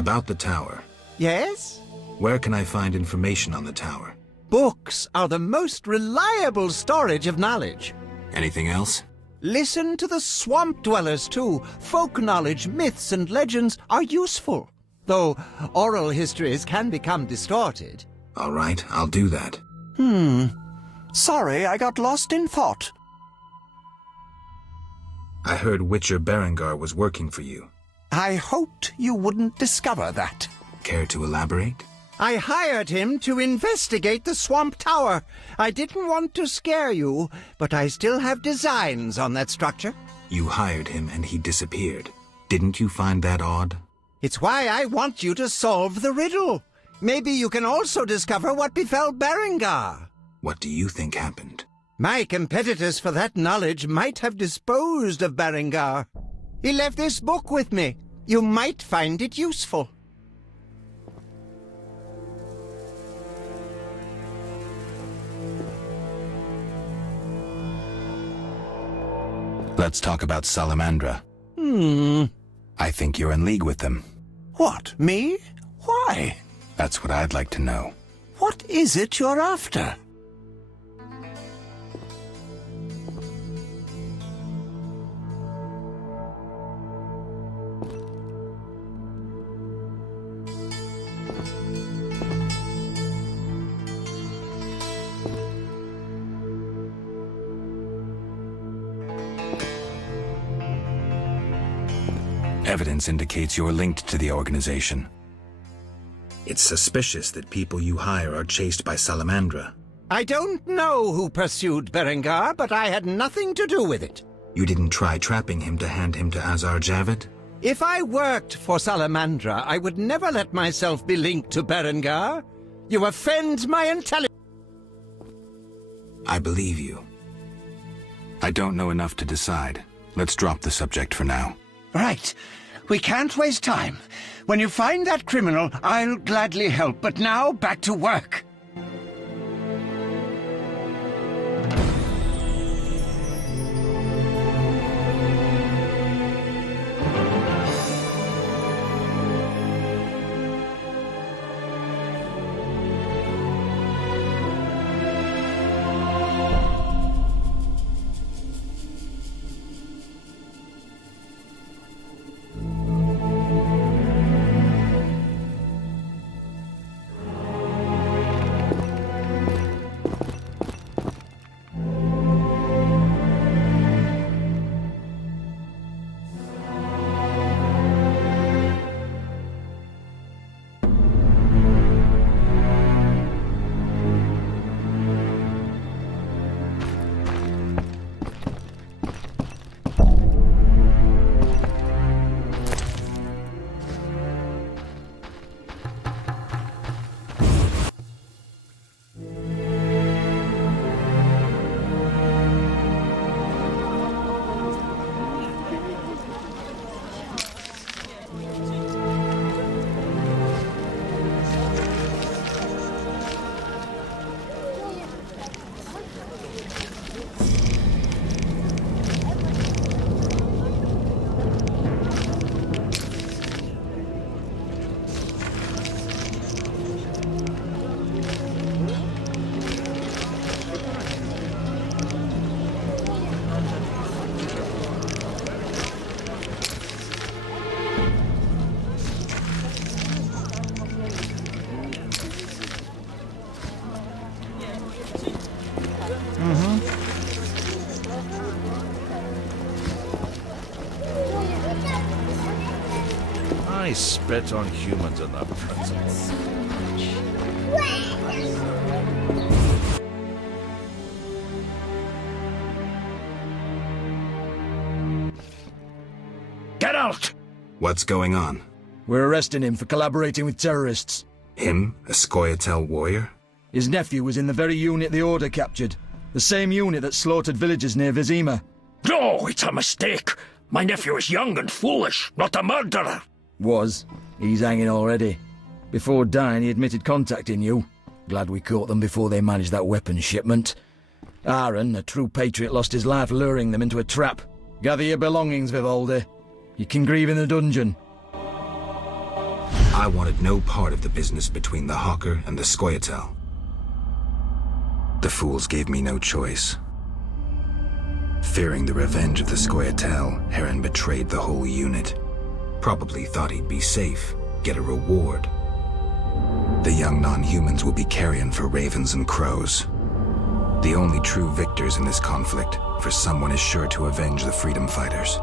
About the tower. Yes? Where can I find information on the tower? Books are the most reliable storage of knowledge. Anything else? Listen to the swamp dwellers, too. Folk knowledge, myths, and legends are useful, though oral histories can become distorted. All right, I'll do that. Sorry, I got lost in thought. I heard Witcher Berengar was working for you. I hoped you wouldn't discover that. Care to elaborate? I hired him to investigate the Swamp Tower. I didn't want to scare you, but I still have designs on that structure. You hired him and he disappeared. Didn't you find that odd? It's why I want you to solve the riddle. Maybe you can also discover what befell Berengar. What do you think happened? My competitors for that knowledge might have disposed of Berengar. He left this book with me. You might find it useful. Let's talk about Salamandra. I think you're in league with them. What, me? Why? That's what I'd like to know. What is it you're after? Evidence indicates you're linked to the organization. It's suspicious that people you hire are chased by Salamandra. I don't know who pursued Berengar, but I had nothing to do with it. You didn't try trapping him to hand him to Azar Javid? If I worked for Salamandra, I would never let myself be linked to Berengar. You offend my intelligence. I believe you. I don't know enough to decide. Let's drop the subject for now. Right. We can't waste time. When you find that criminal, I'll gladly help. But now, back to work. I spit on humans and their principles. Get out! What's going on? We're arresting him for collaborating with terrorists. Him? A Scoia'tael warrior? His nephew was in the very unit the Order captured. The same unit that slaughtered villagers near Vizima. No, it's a mistake. My nephew is young and foolish, not a murderer. Was. He's hanging already. Before dying, he admitted contacting you. Glad we caught them before they managed that weapons shipment. Aaron, a true patriot, lost his life luring them into a trap. Gather your belongings, Vivaldi. You can grieve in the dungeon. I wanted no part of the business between the Hawker and the Scoia'tael. The fools gave me no choice. Fearing the revenge of the Scoia'tael, Heron betrayed the whole unit. Probably thought he'd be safe, get a reward. The young non-humans will be carrion for ravens and crows. The only true victors in this conflict, for someone is sure to avenge the freedom fighters.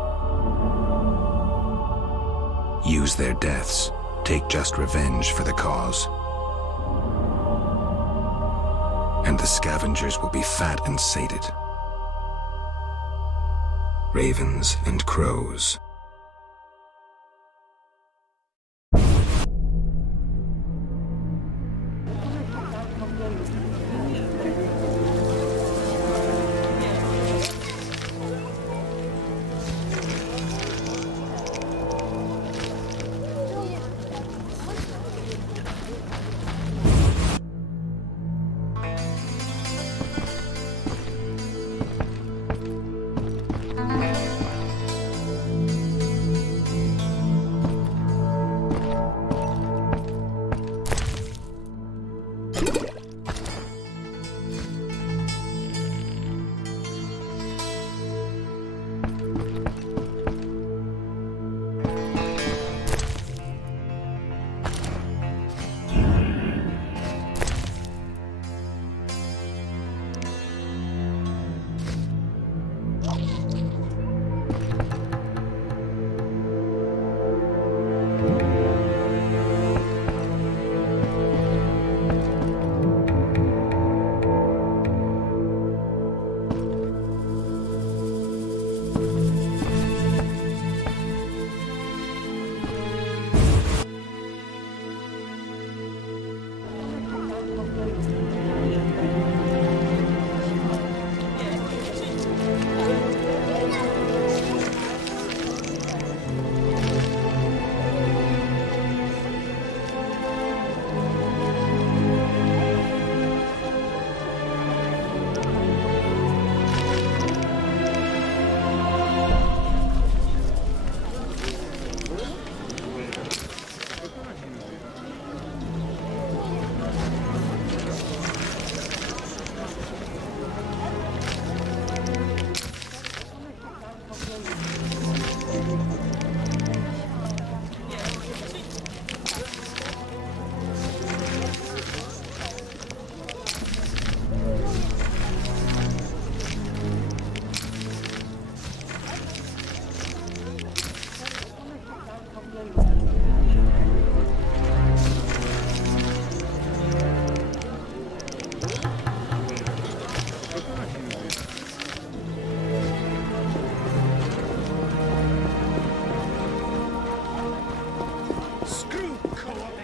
Use their deaths, take just revenge for the cause. And the scavengers will be fat and sated. Ravens and crows.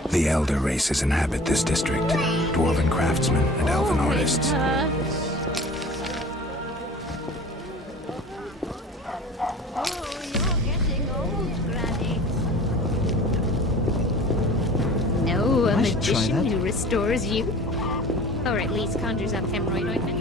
The elder races inhabit this district, dwarven craftsmen and elven artists. No, a magician who restores you. Or at least conjures up hemorrhoid ointment.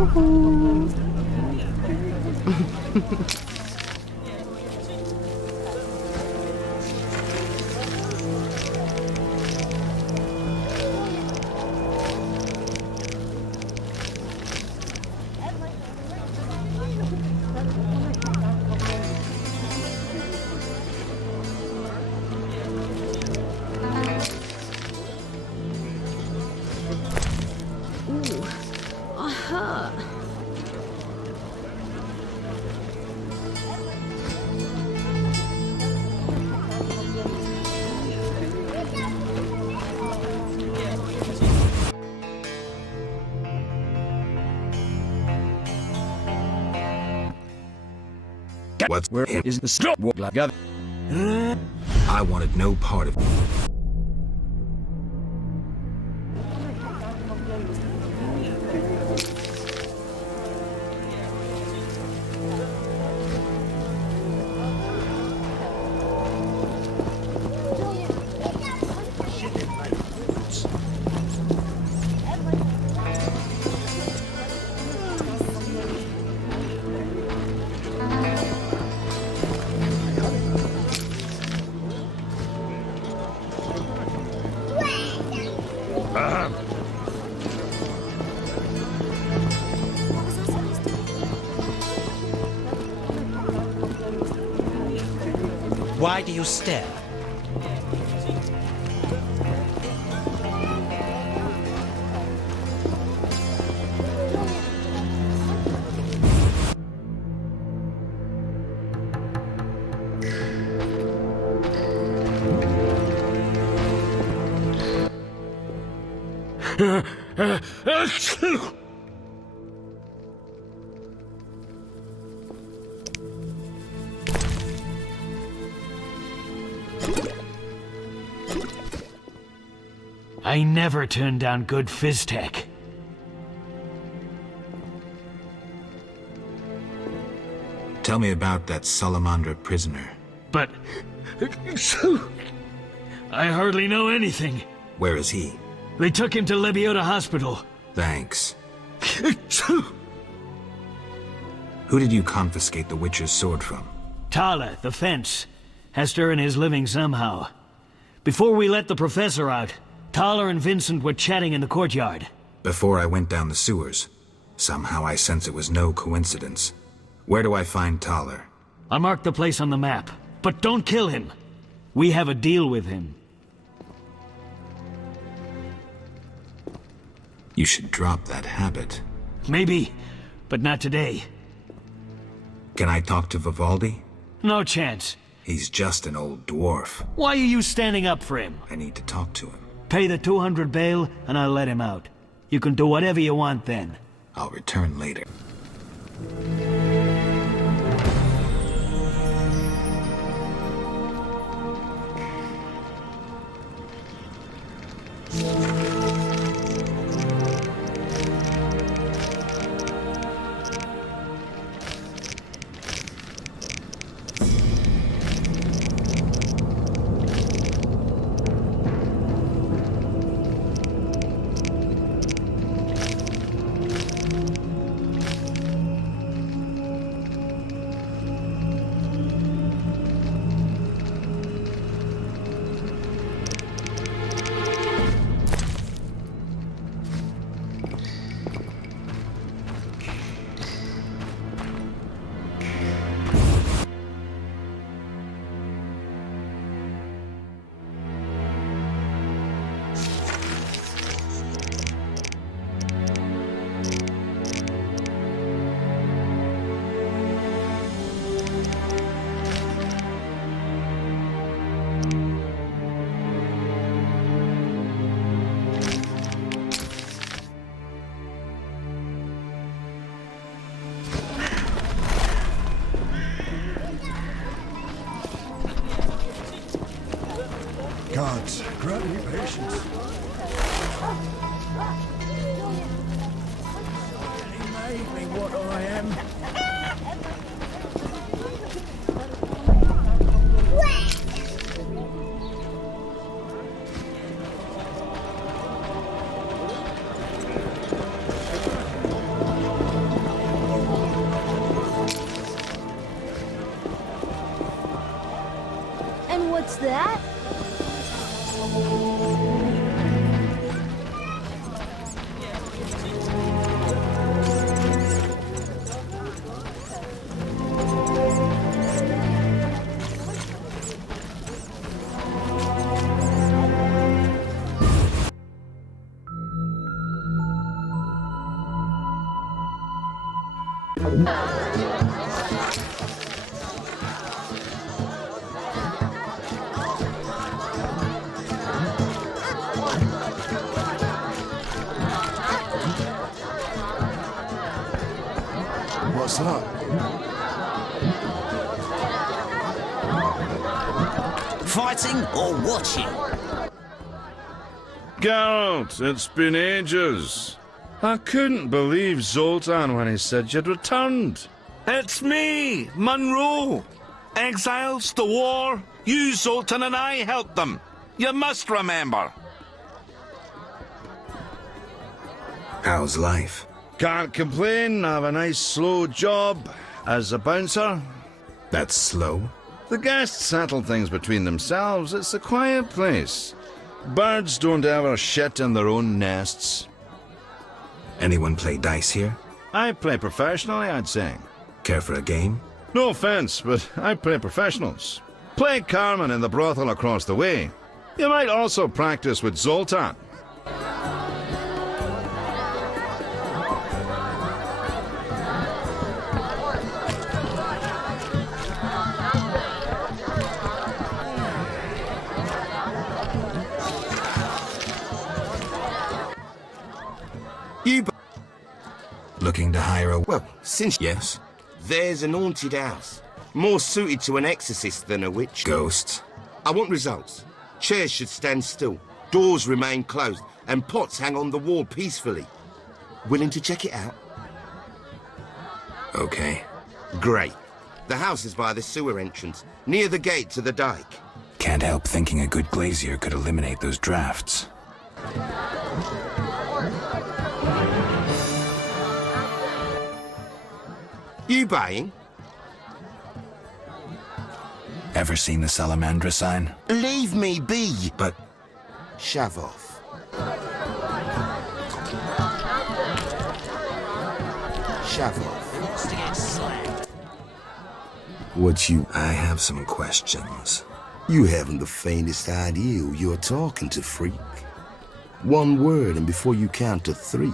Ooh, I hurt. Where is the stop? I wanted no part of it. Why do you stare? I never turn down good Fizztech. Tell me about that Salamandra prisoner. But... I hardly know anything. Where is he? They took him to Lebiota Hospital. Thanks. Who did you confiscate the Witcher's sword from? Tala, the fence. Has to earn his living somehow. Before we let the professor out, Tala and Vincent were chatting in the courtyard. Before I went down the sewers. Somehow I sense it was no coincidence. Where do I find Thaler? I marked the place on the map. But don't kill him. We have a deal with him. You should drop that habit. Maybe, but not today. Can I talk to Vivaldi? No chance. He's just an old dwarf. Why are you standing up for him? I need to talk to him. Pay the 200 bail, and I'll let him out. You can do whatever you want then. I'll return later. Gods, grant me patience. He made me what I am. And what's that? What's up? Fighting or watching? Geralt, it's been ages. I couldn't believe Zoltan when he said you'd returned. It's me, Monroe. Exiles, the war. You, Zoltan, and I helped them. You must remember. How's life? Can't complain. I have a nice slow job as a bouncer. That's slow? The guests settle things between themselves. It's a quiet place. Birds don't ever shit in their own nests. Anyone play dice here? I play professionally, I'd say. Care for a game? No offense, but I play professionals. Play Carmen in the brothel across the way. You might also practice with Zoltan. Looking to hire a... Well, since... Yes? There's an haunted house. More suited to an exorcist than a witch. Ghosts? I want results. Chairs should stand still. Doors remain closed. And pots hang on the wall peacefully. Willing to check it out? Okay. Great. The house is by the sewer entrance, near the gate to the dike. Can't help thinking a good glazier could eliminate those drafts. You buying? Ever seen the Salamandra sign? Leave me be. But... Shove off. Shove off. What you... I have some questions. You haven't the faintest idea who you're talking to, freak. One word, and before you count to 3,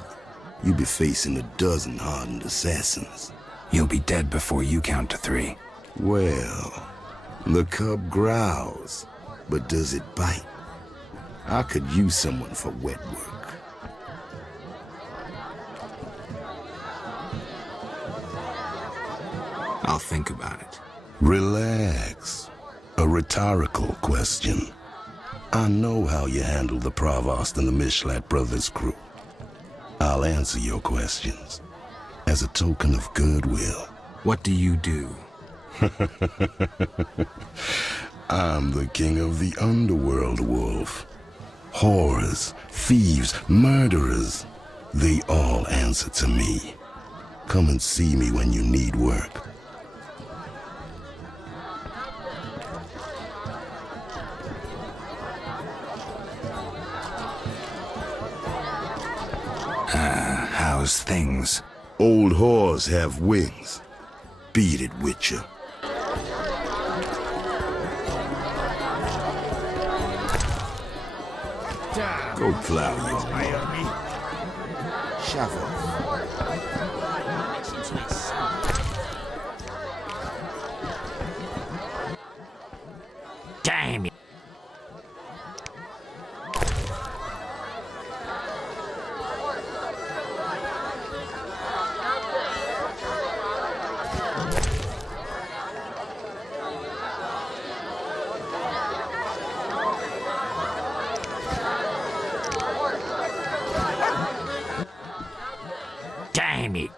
you'll be facing a dozen hardened assassins. You'll be dead before you count to 3. Well, the cub growls, but does it bite? I could use someone for wet work. I'll think about it. Relax. A rhetorical question. I know how you handle the Provost and the Mishlat brothers' crew. I'll answer your questions. As a token of goodwill. What do you do? I'm the king of the underworld, Wolf. Whores, thieves, murderers. They all answer to me. Come and see me when you need work. How's things? Old whores have wings. Beat it, Witcher. Go plow your money. Shove off. Damn it. Damn it.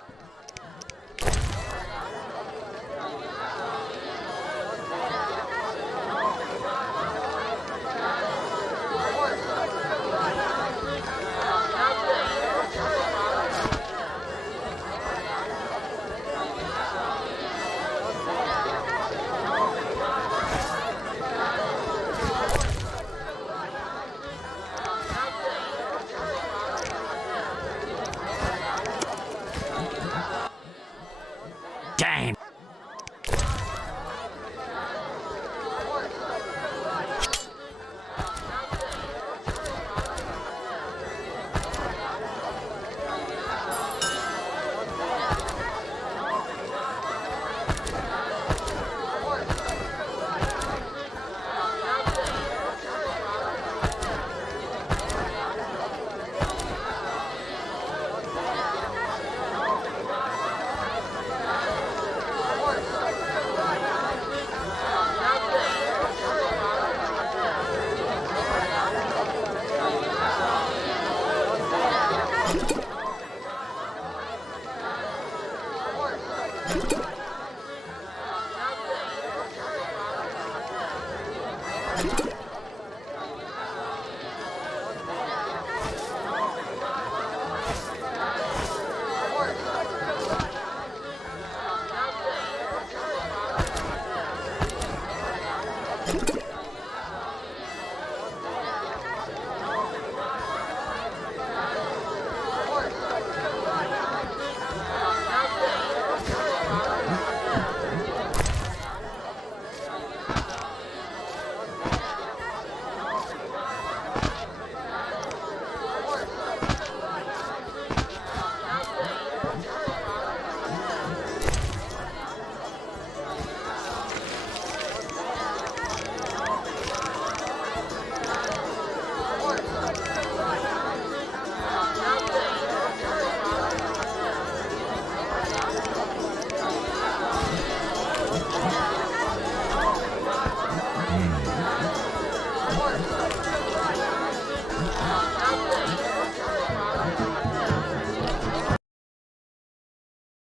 Witcher.